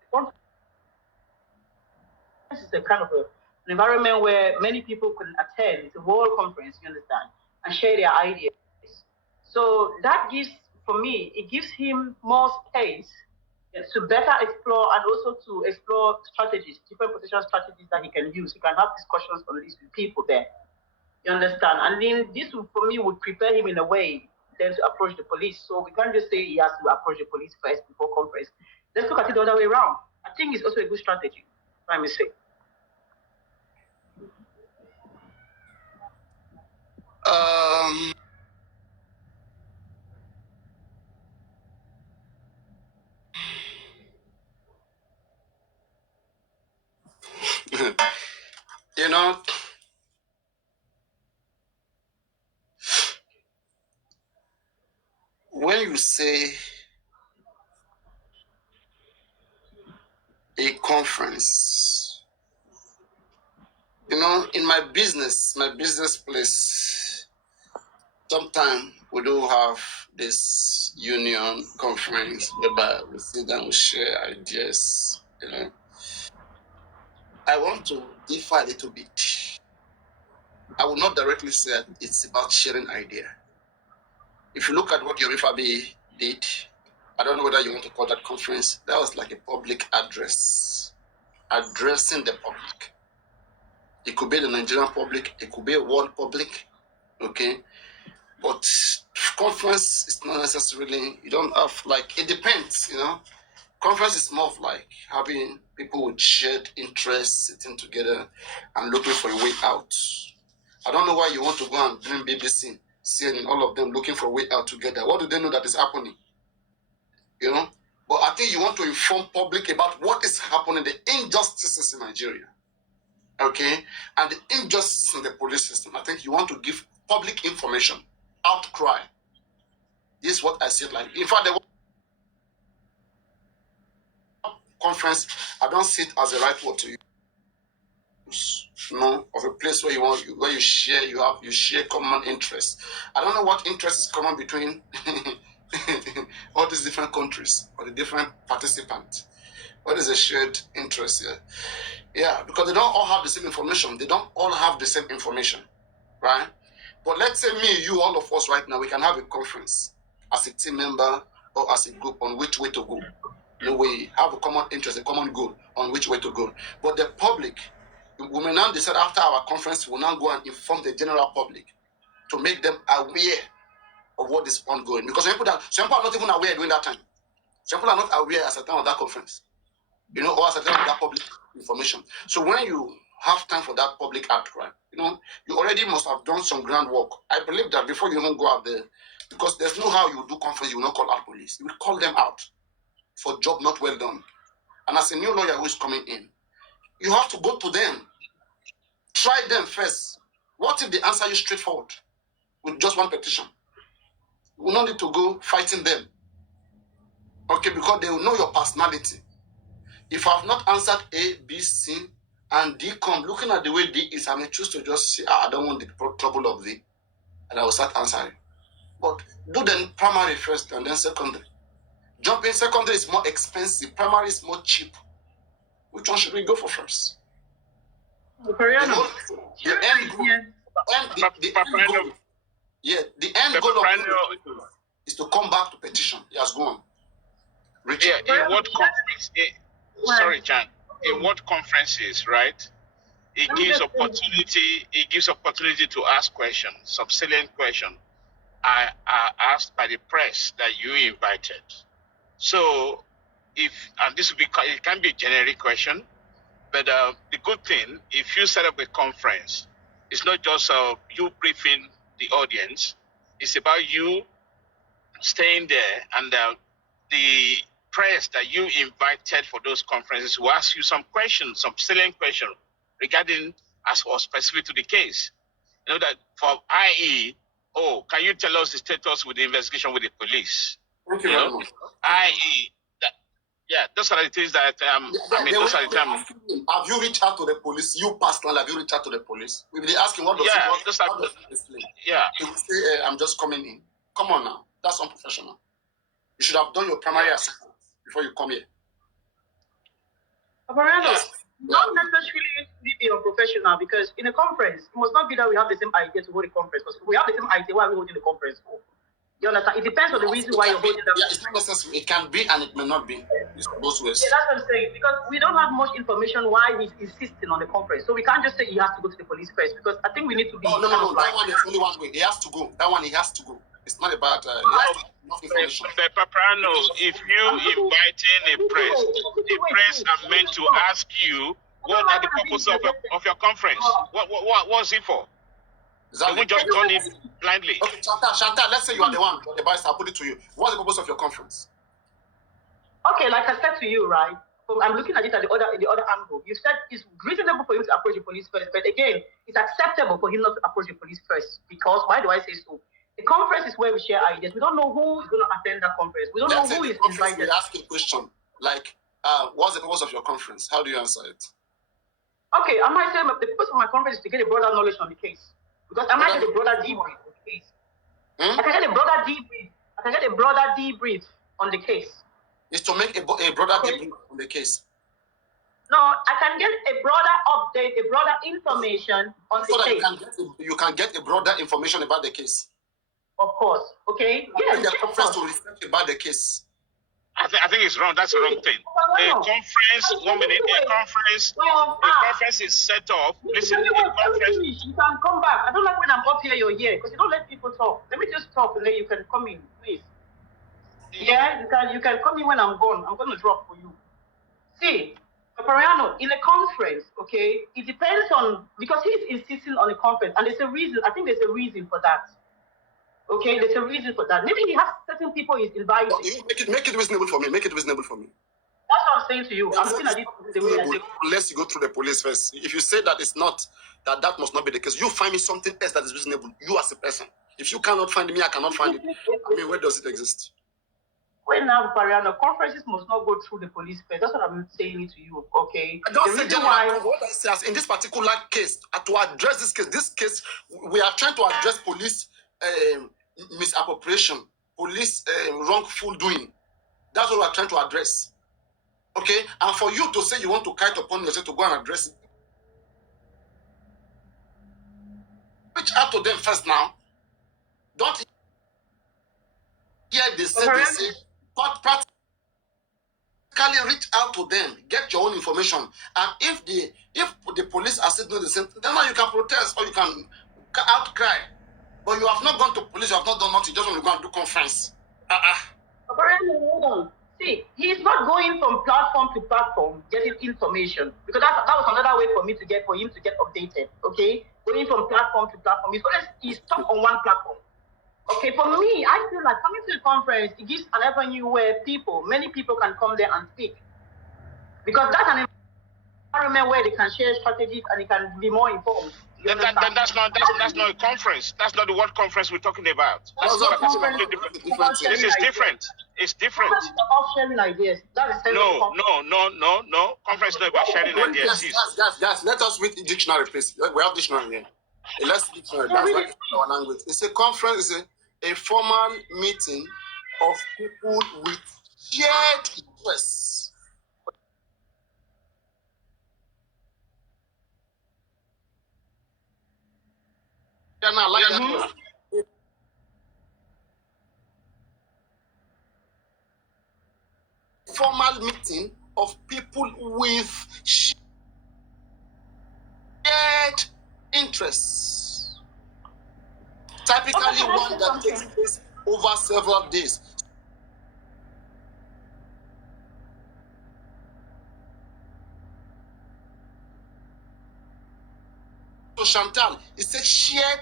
This is a kind of an environment where many people can attend. It's a world conference, you understand, and share their ideas. So that gives, for me, it gives him more space to better explore and also to explore strategies, different potential strategies that he can use. He can have discussions on this with people there. You understand? And then this, for me, would prepare him in a way then to approach the police. So we can't just say he has to approach the police first before conference. Let's look at it the other way around. I think it's also a good strategy, if I may say. You know, when you say a conference, you know, in my business place, sometimes we do have this union conference whereby we sit down, we share ideas, you know. I want to differ a little bit. I will not directly say that it's about sharing idea. If you look at what Arifa did, I don't know whether you want to call that conference, that was like a public address, addressing the public. It could be the Nigerian public, it could be a world public, okay? But conference is not necessarily, you don't have, like, it depends, you know? Conference is more of like having people with shared interests sitting together and looking for a way out. I don't know why you want to go and bring BBC, CNN, all of them looking for a way out together. What do they know that is happening? You know? But I think you want to inform public about what is happening, the injustices in Nigeria. Okay? And the injustice in the police system. I think you want to give public information, outcry. This is what I said. Like, in fact, the conference, I don't see it as the right word to use. No, of a place where you share common interests. I don't know what interest is common between all these different countries or the different participants. What is a shared interest here? Yeah, because they don't all have the same information. They don't all have the same information, right? But let's say me, you, all of us right now, we can have a conference as a team member or as a group on which way to go. You know, we have a common interest, a common goal on which way to go. But the public, we may now decide after our conference, we'll now go and inform the general public to make them aware of what is ongoing. Because some people are not even aware during that time. Some people are not aware at the time of that conference, you know, or at the time of that public information. So when you have time for that public outcry, you know, you already must have done some groundwork. I believe that before you even go out there, because there's no how you do conference, you will not call out police. You will call them out for job not well done. And as a new lawyer who is coming in, you have to go to them. Try them first. What if they answer you straightforward with just one petition? You will not need to go fighting them. Okay, because they will know your personality. If I have not answered A, B, C, and D come, looking at the way D is, I may choose to just say, I don't want the trouble of D, and I will start answering. But do the primary first and then secondary. Jumping secondary is more expensive. Primary is more cheap. Which one should we go for first? Papariano. The end goal. The end goal of is to come back to petition. He has gone. Richard. Yeah, in what conference? Sorry, Jan. In what conferences, right? It gives opportunity to ask questions, subsalient questions are asked by the press that you invited. So, and this will be, it can be a generic question, But the good thing, if you set up a conference, it's not just you briefing the audience. It's about you staying there, and the press that you invited for those conferences will ask you some questions, some salient questions regarding as or specific to the case. You know that for IE, can you tell us the status with the investigation with the police? Thank you very much. IE, those are the things that those are the times. Have you reached out to the police? You personally, have you reached out to the police? We'll be asking what does it explain? Yeah. He will say, I'm just coming in. Come on now. That's unprofessional. You should have done your primary assessment before you come here. Papariano, not necessarily be unprofessional, because in a conference, it must not be that we have the same idea to hold a conference. Because if we have the same idea, why are we holding the conference for? You understand? It depends on the reason why you're holding that. Yeah, it's not necessary. It can be and it may not be. It's both ways. Yeah, that's what I'm saying. Because we don't have much information why he's insisting on the conference. So we can't just say he has to go to the police first, because I think we need to be. No. That one is only one way. He has to go. That one he has to go. It's not about enough information. Paparano, if you inviting a press, the press are meant to ask you what are the purpose of your conference. What's it for? Exactly. They won't just done it blindly. Okay, Chantal, let's say you are the one, the barrister, I put it to you. What's the purpose of your conference? Okay, like I said to you, right? So I'm looking at it at the other angle. You said it's reasonable for him to approach the police first, but again, it's acceptable for him not to approach the police first. Because why do I say so? The conference is where we share ideas. We don't know who is going to attend that conference. We don't know who is invited. We ask a question like, what's the purpose of your conference? How do you answer it? Okay, I might say the purpose of my conference is to get a broader knowledge on the case. Because I might get a broader debrief on the case. I can get a broader debrief. I can get a broader debrief on the case. It's to make a broader debrief on the case. No, I can get a broader update, a broader information on the case. You can get a broader information about the case. Of course. Okay. Yes. The conference to research about the case. I think it's wrong. That's the wrong thing. A conference, 1 minute, a conference is set up. Listen, a conference. You can come back. I don't like when I'm up here, you're here, because you don't let people talk. Let me just talk and then you can come in, please. Yeah, you can come in when I'm gone. I'm going to drop for you. See, Papariano, in a conference, okay, it depends on, because he's insisting on a conference, and there's a reason. I think there's a reason for that. Okay, there's a reason for that. Maybe he has certain people he's inviting. Make it reasonable for me. Make it reasonable for me. That's what I'm saying to you. I'm looking at it the way I think. Unless you go through the police first. If you say that it's not, that must not be the case, you find me something else that is reasonable. You as a person. If you cannot find me, I cannot find it. I mean, where does it exist? Well, now, Papariano, conferences must not go through the police first. That's what I'm saying to you, okay? I don't say general. What I say is, in this particular case, to address this case, we are trying to address police misappropriation, police wrongful doing. That's what we're trying to address. Okay? And for you to say you want to kite upon yourself to go and address it, reach out to them first now. Don't hear they say, but practically reach out to them, get your own information. And if the police are still doing the same thing, then now you can protest or you can outcry. But you have not gone to police, you have not done nothing, you just want to go and do conference. Hold on. See, he's not going from platform to platform getting information, because that was another way for him to get updated. Okay, going from platform to platform. He's stuck on one platform. Okay, for me, I feel like coming to the conference, it gives an avenue where many people can come there and speak, because that's an environment where they can share strategies and they can be more informed. Then that's not a conference. That's not the word conference we're talking about. That's completely different. This is different. It's different. About sharing ideas. No. Conference is not about sharing ideas. Yes. Let us read the dictionary, please. We have dictionary here. Let's dictionary. That's like our language. It's a conference. It's a formal meeting of people with shared interests. Yeah, no, like that. Formal meeting of people with shared interests. Typically one that takes place over several days. Chantal, it says shared.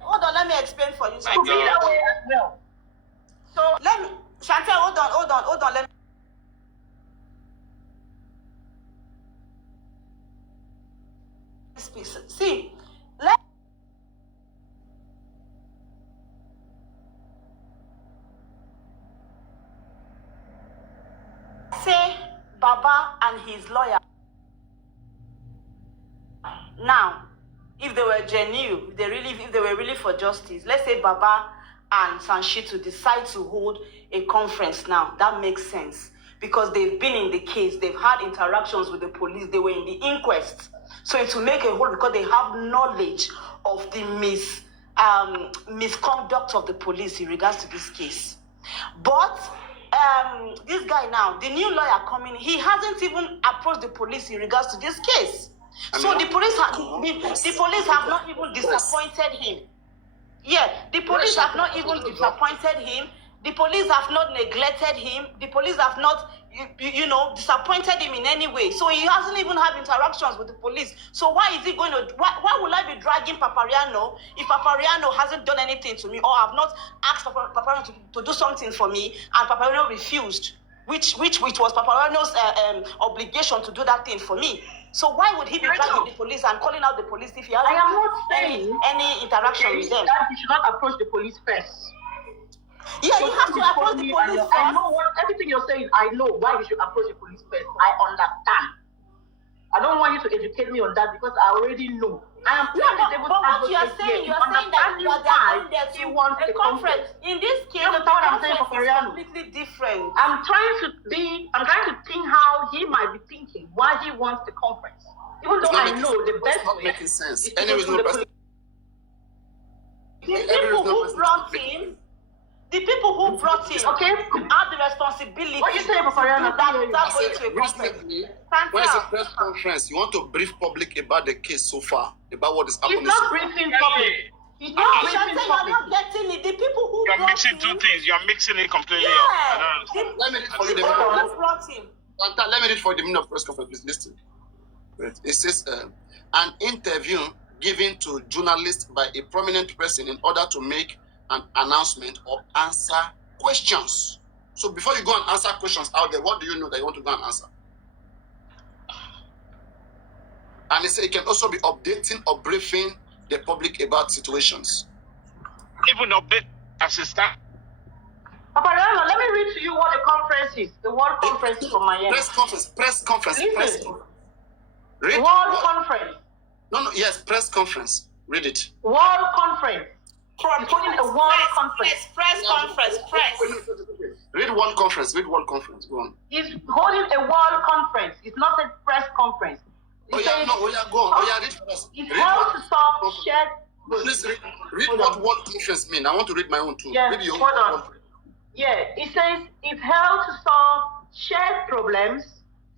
Hold on, let me explain for you. My To be God. that way as well. So let me, Chantal, hold on. Let me speak. See, let say Baba and his lawyer. Now, if they were genuine, if they were really for justice, let's say Baba and Sanshitu decide to hold a conference now, that makes sense. Because they've been in the case, they've had interactions with the police, they were in the inquest. So it will make a whole, because they have knowledge of the misconduct of the police in regards to this case. But this guy now, the new lawyer coming, he hasn't even approached the police in regards to this case. So the police have not even disappointed him. Yeah, the police have not even disappointed him. The police have not neglected him. The police have not, disappointed him in any way. So he hasn't even had interactions with the police. So why is he going to, why will I be dragging Papariano if Papariano hasn't done anything to me, or have not asked Papariano to do something for me, and Papariano refused, which was Papariano's obligation to do that thing for me. So why would he be dragging the police and calling out the police if he hasn't any interaction with them? That he should not approach the police first. Yeah, So he has to approach the police first. I know everything you're saying. I know why you should approach the police first. I understand. I don't want you to educate me on that because I already know. I am but what you are saying, that they are going there to want a conference. In this case, the conference is completely different. I'm trying to think how he might be thinking, why he wants the conference. Even though I know the best way. It's not making sense. is to Anyways, go to the police. The people who brought him Okay. have the responsibility. What you say, Papariano? Without going to a conference. When it's a press conference, you want to brief public about the case so far, about what is happening. He's not briefing public. He's not briefing Shante, you're public. not getting it. The people who You're brought mixing two him, things. You're mixing it completely up. yeah, Let me read for you the the people meaning. who brought him. Let me read for you the meaning of press conference. Please listen. It says an interview given to journalists by a prominent person in order to make an announcement or answer questions. So before you go and answer questions out there, what do you know that you want to go and answer? And it says it can also be updating or briefing the public about situations. Even update assistant. Papariano, let me read to you what the conference is. The World Conference from Miami. Press conference. Listen. Read. World Conference. No, yes, press conference. Read it. World Conference. He's holding a World Conference. Press conference. Read World Conference. Go on. He's holding a World Conference. It's not a press conference. Go on. Read for us. It's Read held what- to solve shared. Please read what World Conference mean. I want to read my own too. Yeah, Read your hold on. own. Yeah, it says it's held to solve shared problems,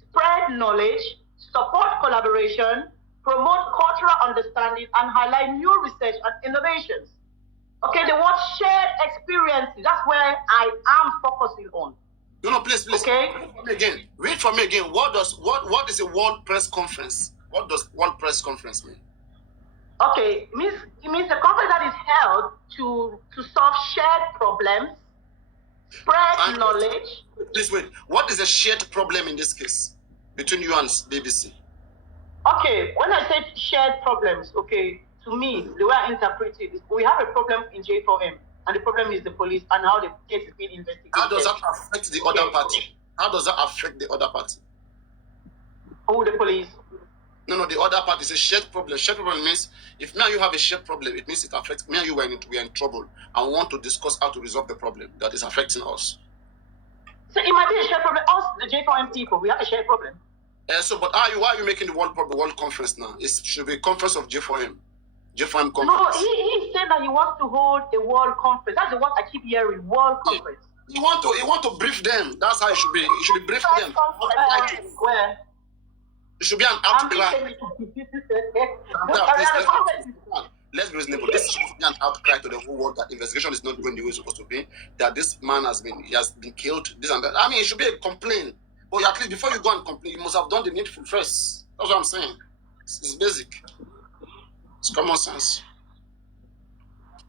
spread knowledge, support collaboration, promote cultural understanding, and highlight new research and innovations. Okay, the word shared experiences, that's where I am focusing on. No, please. Okay. Read for me again. What is a World Press Conference? What does World Press Conference mean? Okay, it means a conference that is held to solve shared problems, spread And- knowledge. Please wait. What is a shared problem in this case between you and BBC? Okay, when I say shared problems, okay, to me, the way I interpret it is we have a problem in J4M, and the problem is the police and how the case is being investigated. How does that affect the other party? How does that affect the other party? Oh, the police. No, the other party is a shared problem. Shared problem means if me and you have a shared problem, it means it affects me and you. We are in trouble and we want to discuss how to resolve the problem that is affecting us. So it might be a shared problem. Us, the J4M people, we have a shared problem. But why are you making the world conference now? It should be a conference of J4M. J4M conference. No, he said that he wants to hold a world conference. That's the word I keep hearing, world conference. You want to brief them. That's how it should be. You should be briefing them. Where? It should be an outcry. Let's be reasonable. This should be an outcry to the whole world that investigation is not going the way it's supposed to be. That this man has been killed. This and that. I mean, it should be a complaint. But at least before you go and complain, you must have done the needful first. That's what I'm saying. It's basic. It's common sense.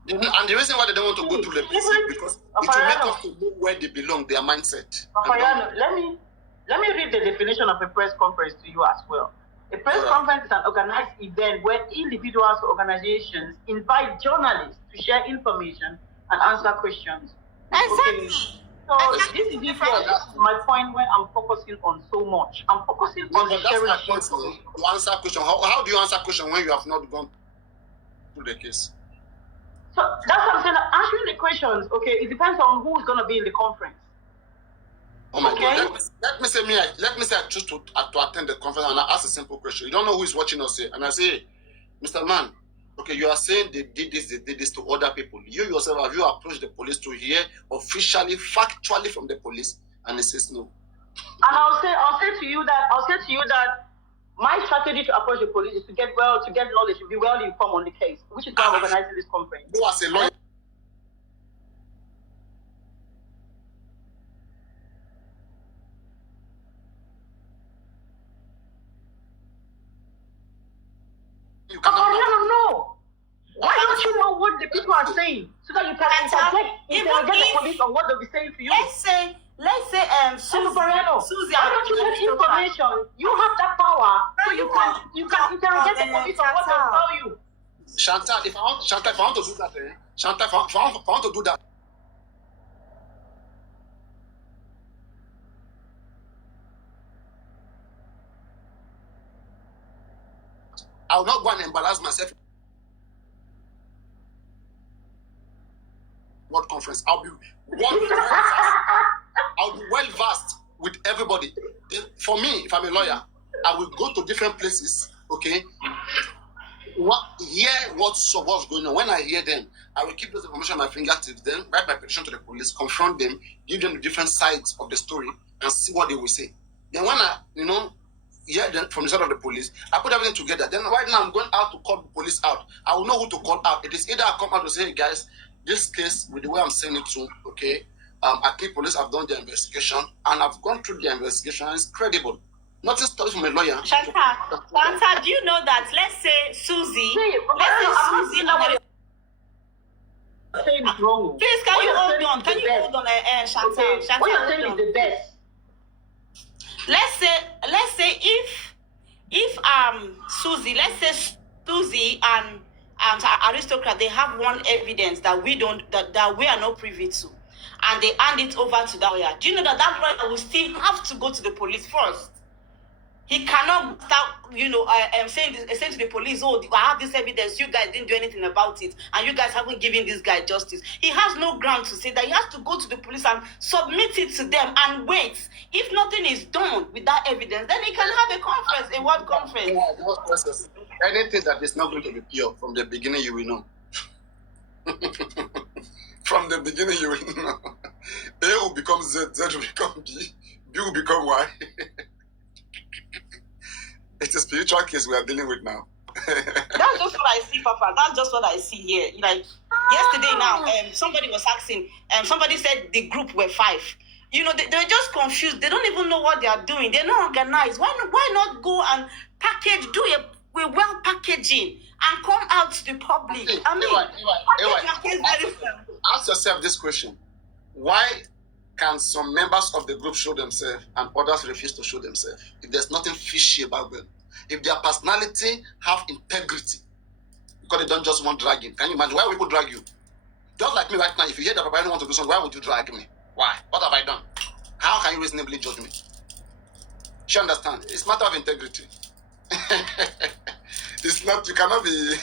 And the reason why they don't want to go through the basic because it will make us to know where they belong, their mindset. Papariano, let me read the definition of a press conference to you as well. A press conference is an organized event where individuals or organizations invite journalists to share information and answer questions. Exactly. Okay. So this is different. This is my point where I'm focusing on so much. I'm focusing on the sharing of information. To answer question. How do you answer question when you have not gone through the case? So that's what I'm saying. Answering the questions, okay, it depends on who's going to be in the conference. Oh my God. Let me say I choose to attend the conference and I ask a simple question. You don't know who is watching us here. And I say, Mr. Man, okay, you are saying they did this to other people. You yourself, have you approached the police to hear officially, factually from the police? And he says no. And I'll say to you that my strategy to approach the police is to get knowledge, to be well informed on the case, which is why I'm organizing this conference. You as a lawyer. No. Why don't you know what the people are saying so that you can interrogate the police on what they'll be saying to you? Let's say Susie, why don't you get information? You have that power, so you can interrogate the police on what they'll tell you. Chantal, if I want to do that, if I want to do that. I will not go and embarrass myself. What conference? I'll be well versed with everybody. For me, if I'm a lawyer, I will go to different places. Okay, hear what's going on. When I hear them, I will keep those information on my fingertips. Then write my petition to the police, confront them, give them the different sides of the story, and see what they will say. Then when I, hear them from the side of the police, I put everything together. Then right now I'm going out to call the police out. I will know who to call out. It is either I come out to say, hey guys, this case with the way I'm saying it to, okay, I think police have done their investigation and I've gone through their investigation and it's credible. Nothing stops from a lawyer. Shanta, do you know that? Let's say Susie. Please, can you hold on? Shanta. What you're saying is the best. Let's say if Susie and Aristocrat, they have one evidence that we are not privy to, and they hand it over to that lawyer. Do you know that lawyer will still have to go to the police first? He cannot start, saying to the police, oh, I have this evidence, you guys didn't do anything about it, and you guys haven't given this guy justice. He has no ground to say that. He has to go to the police and submit it to them and wait. If nothing is done with that evidence, then he can have a word conference. Anything that is not going to be pure, from the beginning you will know. From the beginning you will know. A will become Z, Z will become B, B will become Y. It's a spiritual case we are dealing with now. That's just what I see, Papa. That's just what I see here. Like yesterday now, somebody was asking, somebody said the group were 5. They're just confused. They don't even know what they are doing. They're not organized. Why not go and do a well packaging and come out to the public? Ask yourself this question. Why can some members of the group show themselves and others refuse to show themselves? If there's nothing fishy about them, if their personality have integrity, because they don't just want dragging. Can you imagine why people drag you? Just like me right now, if you hear that Papariano want to do something, why would you drag me? Why? What have I done? How can you reasonably judge me? You understand? It's a matter of integrity. It's not, you cannot be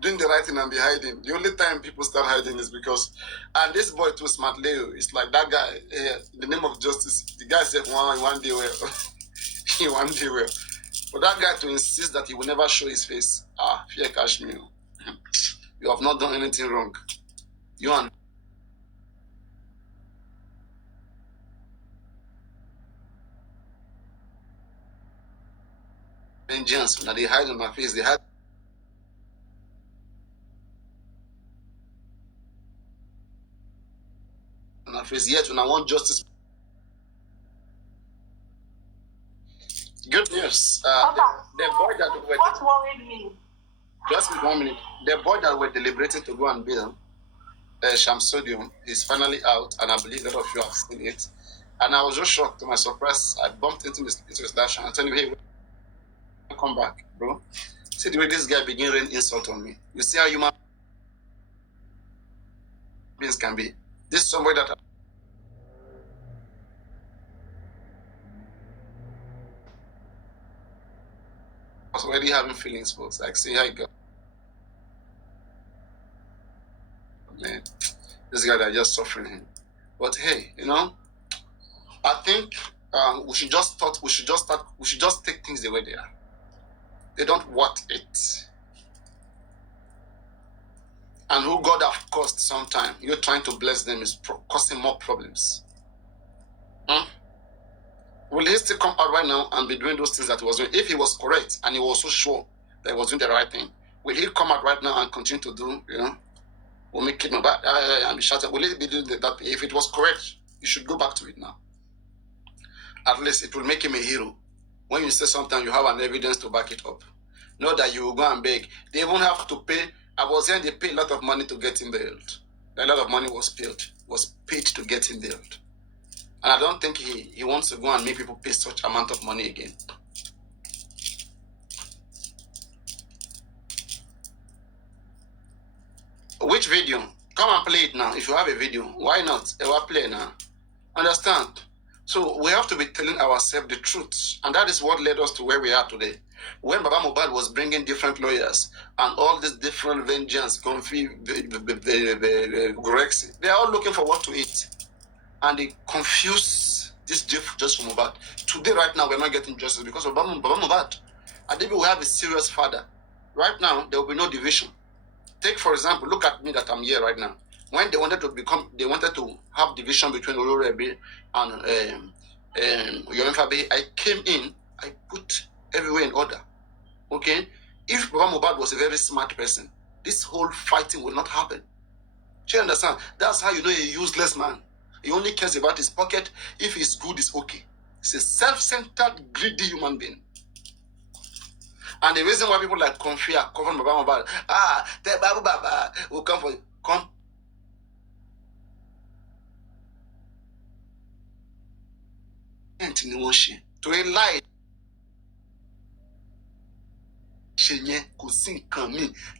doing the right thing and be hiding. The only time people start hiding is because, and this boy too smart, Leo, it's like that guy, in the name of justice, the guy said one day well, he one day well. For that guy to insist that he will never show his face, fear cash me. You have not done anything wrong. You and vengeance, now they hide on my face, they hide on my face, yet when I want justice. Good news. The boy that were what worried me? just 1 minute. The boy that were deliberating to go and bail Shamsodium is finally out, and I believe a lot of you have seen it. And I was just shocked to my surprise. I bumped into his dash and I told him, hey, come back, bro. See the way this guy began rain insult on me. You see how human beings can be. This is somebody that was already having feelings for. Like, see how you go. Man, this guy that just suffering him. But hey, you know, I think we should just take things the way they are. They don't want it. And who God have caused sometime, you're trying to bless them is causing more problems. Will he still come out right now and be doing those things that he was doing? If he was correct and he was so sure that he was doing the right thing, will he come out right now and continue to do, you know, will make it back and be shouted? Will he be doing that? If it was correct, you should go back to it now. At least it will make him a hero. When you say something, you have an evidence to back it up. Not that you will go and beg. They won't have to pay. I was saying they paid a lot of money to get him bailed. A lot of money was paid to get him bailed. And I don't think he wants to go and make people pay such amount of money again. Which video? Come and play it now. If you have a video, why not? I will play now. Understand? So we have to be telling ourselves the truth. And that is what led us to where we are today. When Baba Mohbad was bringing different lawyers and all these different vengeance, Gorexi, they are all looking for what to eat. And they confuse this just for Mohbad. Today, right now, we're not getting justice because of Baba Mohbad. And then we have a serious father. Right now, there will be no division. Take, for example, look at me that I'm here right now. When they wanted to have division between Olorebe and Yomifabe, I came in, I put everywhere in order. Okay? If Baba Mohbad was a very smart person, this whole fighting would not happen. Do you understand? That's how you know a useless man. He only cares about his pocket. If he's good, it's okay. He's a self-centered, greedy human being. And the reason why people like Konfi are covering Baba Mohbad, the Baba will come for you. Come. To a lie.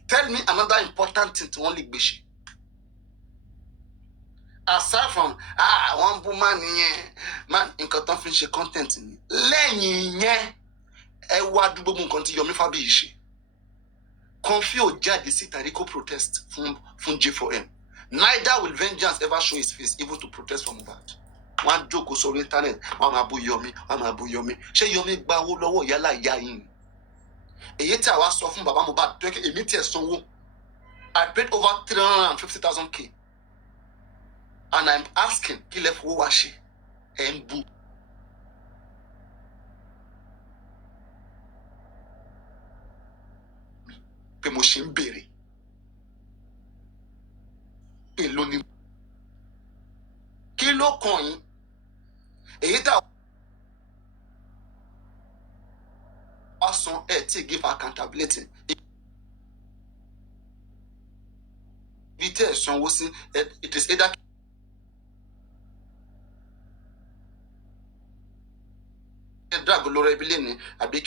Tell me another important thing to only Bishi. Aside from one woman man in content finish content in Confuse judge the Sitariko protest from G4M. Neither will vengeance ever show his face even to protest from that. One joke was on the internet. I'm Abu Yomi. She Yomi Bawo Lowo Yala Yain. A yeta was from Baba Mohbad to a meeting song. I paid over 350,000 K. And I'm asking, he left who was she? Mbu. Pemoshimbiri. Eloni. Kilo coin. Either person to give accountability. It is either drag Lorabilini, a big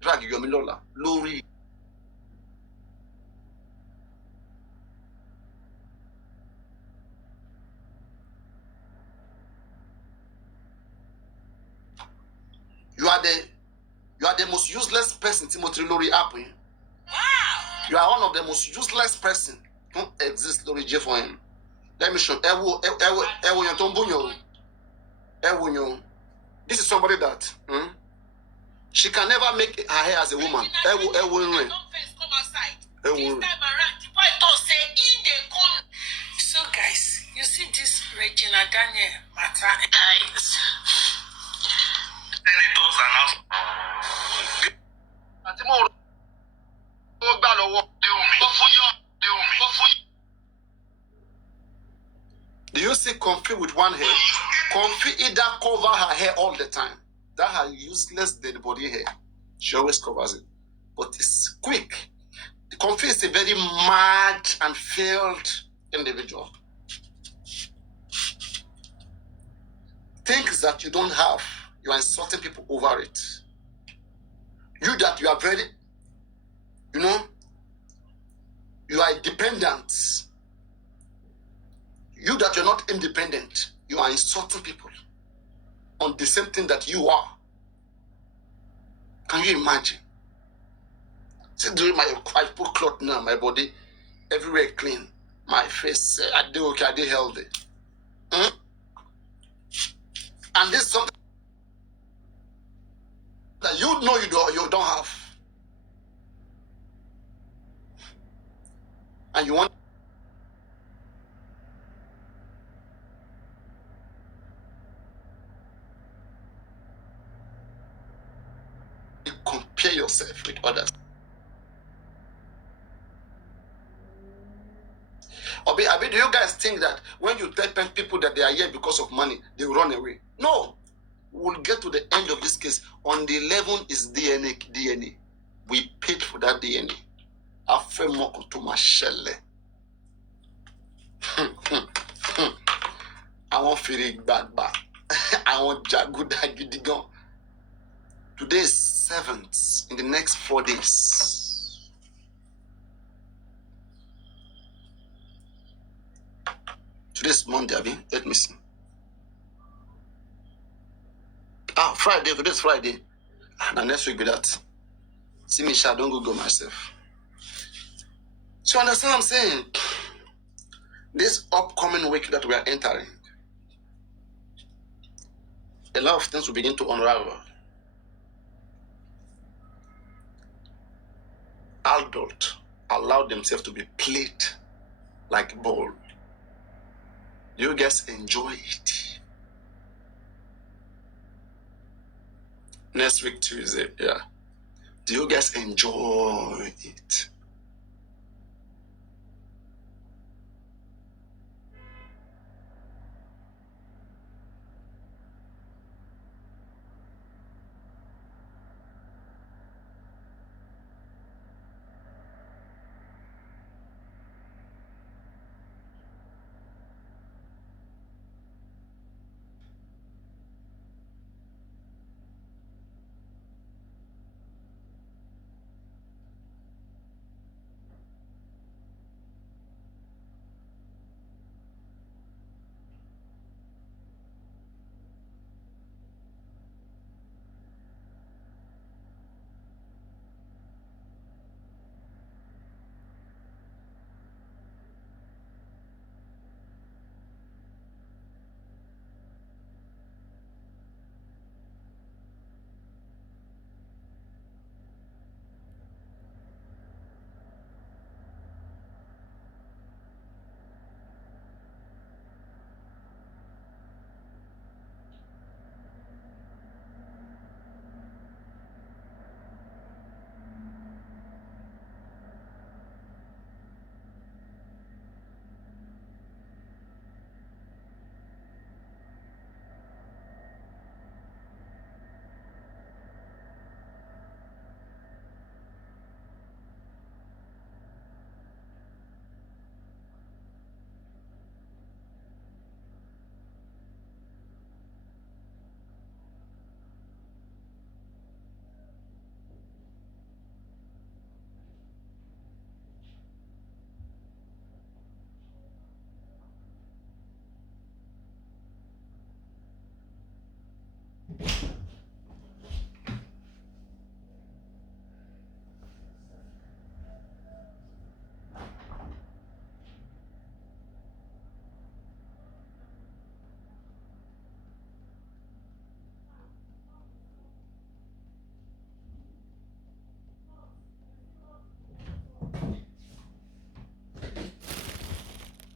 drag Yomilola, Lori. You are the most useless person, Timothy Lori Apple. You are one of the most useless person who exists, Lori J for him. Let me show this is somebody that she can never make her hair as a woman. Come outside. This time around, the boy don't say in the corner. So guys, you see this Regina Daniel matter. Senators and see Comfy with one hair, Comfy either cover her hair all the time. That her useless dead body hair. She always covers it. But it's quick. Comfy is a very mad and failed individual. Things that you don't have, you are insulting people over it. You that you are very, you are dependent. You that you're not independent, you are insulting people on the same thing that you are. Can you imagine? See, doing my put cloth now, my body everywhere clean, my face, I do okay, I do healthy. And this is something that you know you don't have. And you want to compare yourself with others. I mean, do you guys think that when you tell people that they are here because of money, they will run away? No. We'll get to the end of this case. On the 11 is DNA. We paid for that DNA. I want Firig back. I want Jaguda Gidigon. Today is 7th. In the next 4 days. Today's Monday, let me see. Friday. Today's Friday. And next week be that. See me, I don't go myself. So understand what I'm saying? This upcoming week that we are entering, a lot of things will begin to unravel. Adults allow themselves to be played like ball. Do you guys enjoy it? Next week, Tuesday, yeah. Do you guys enjoy it?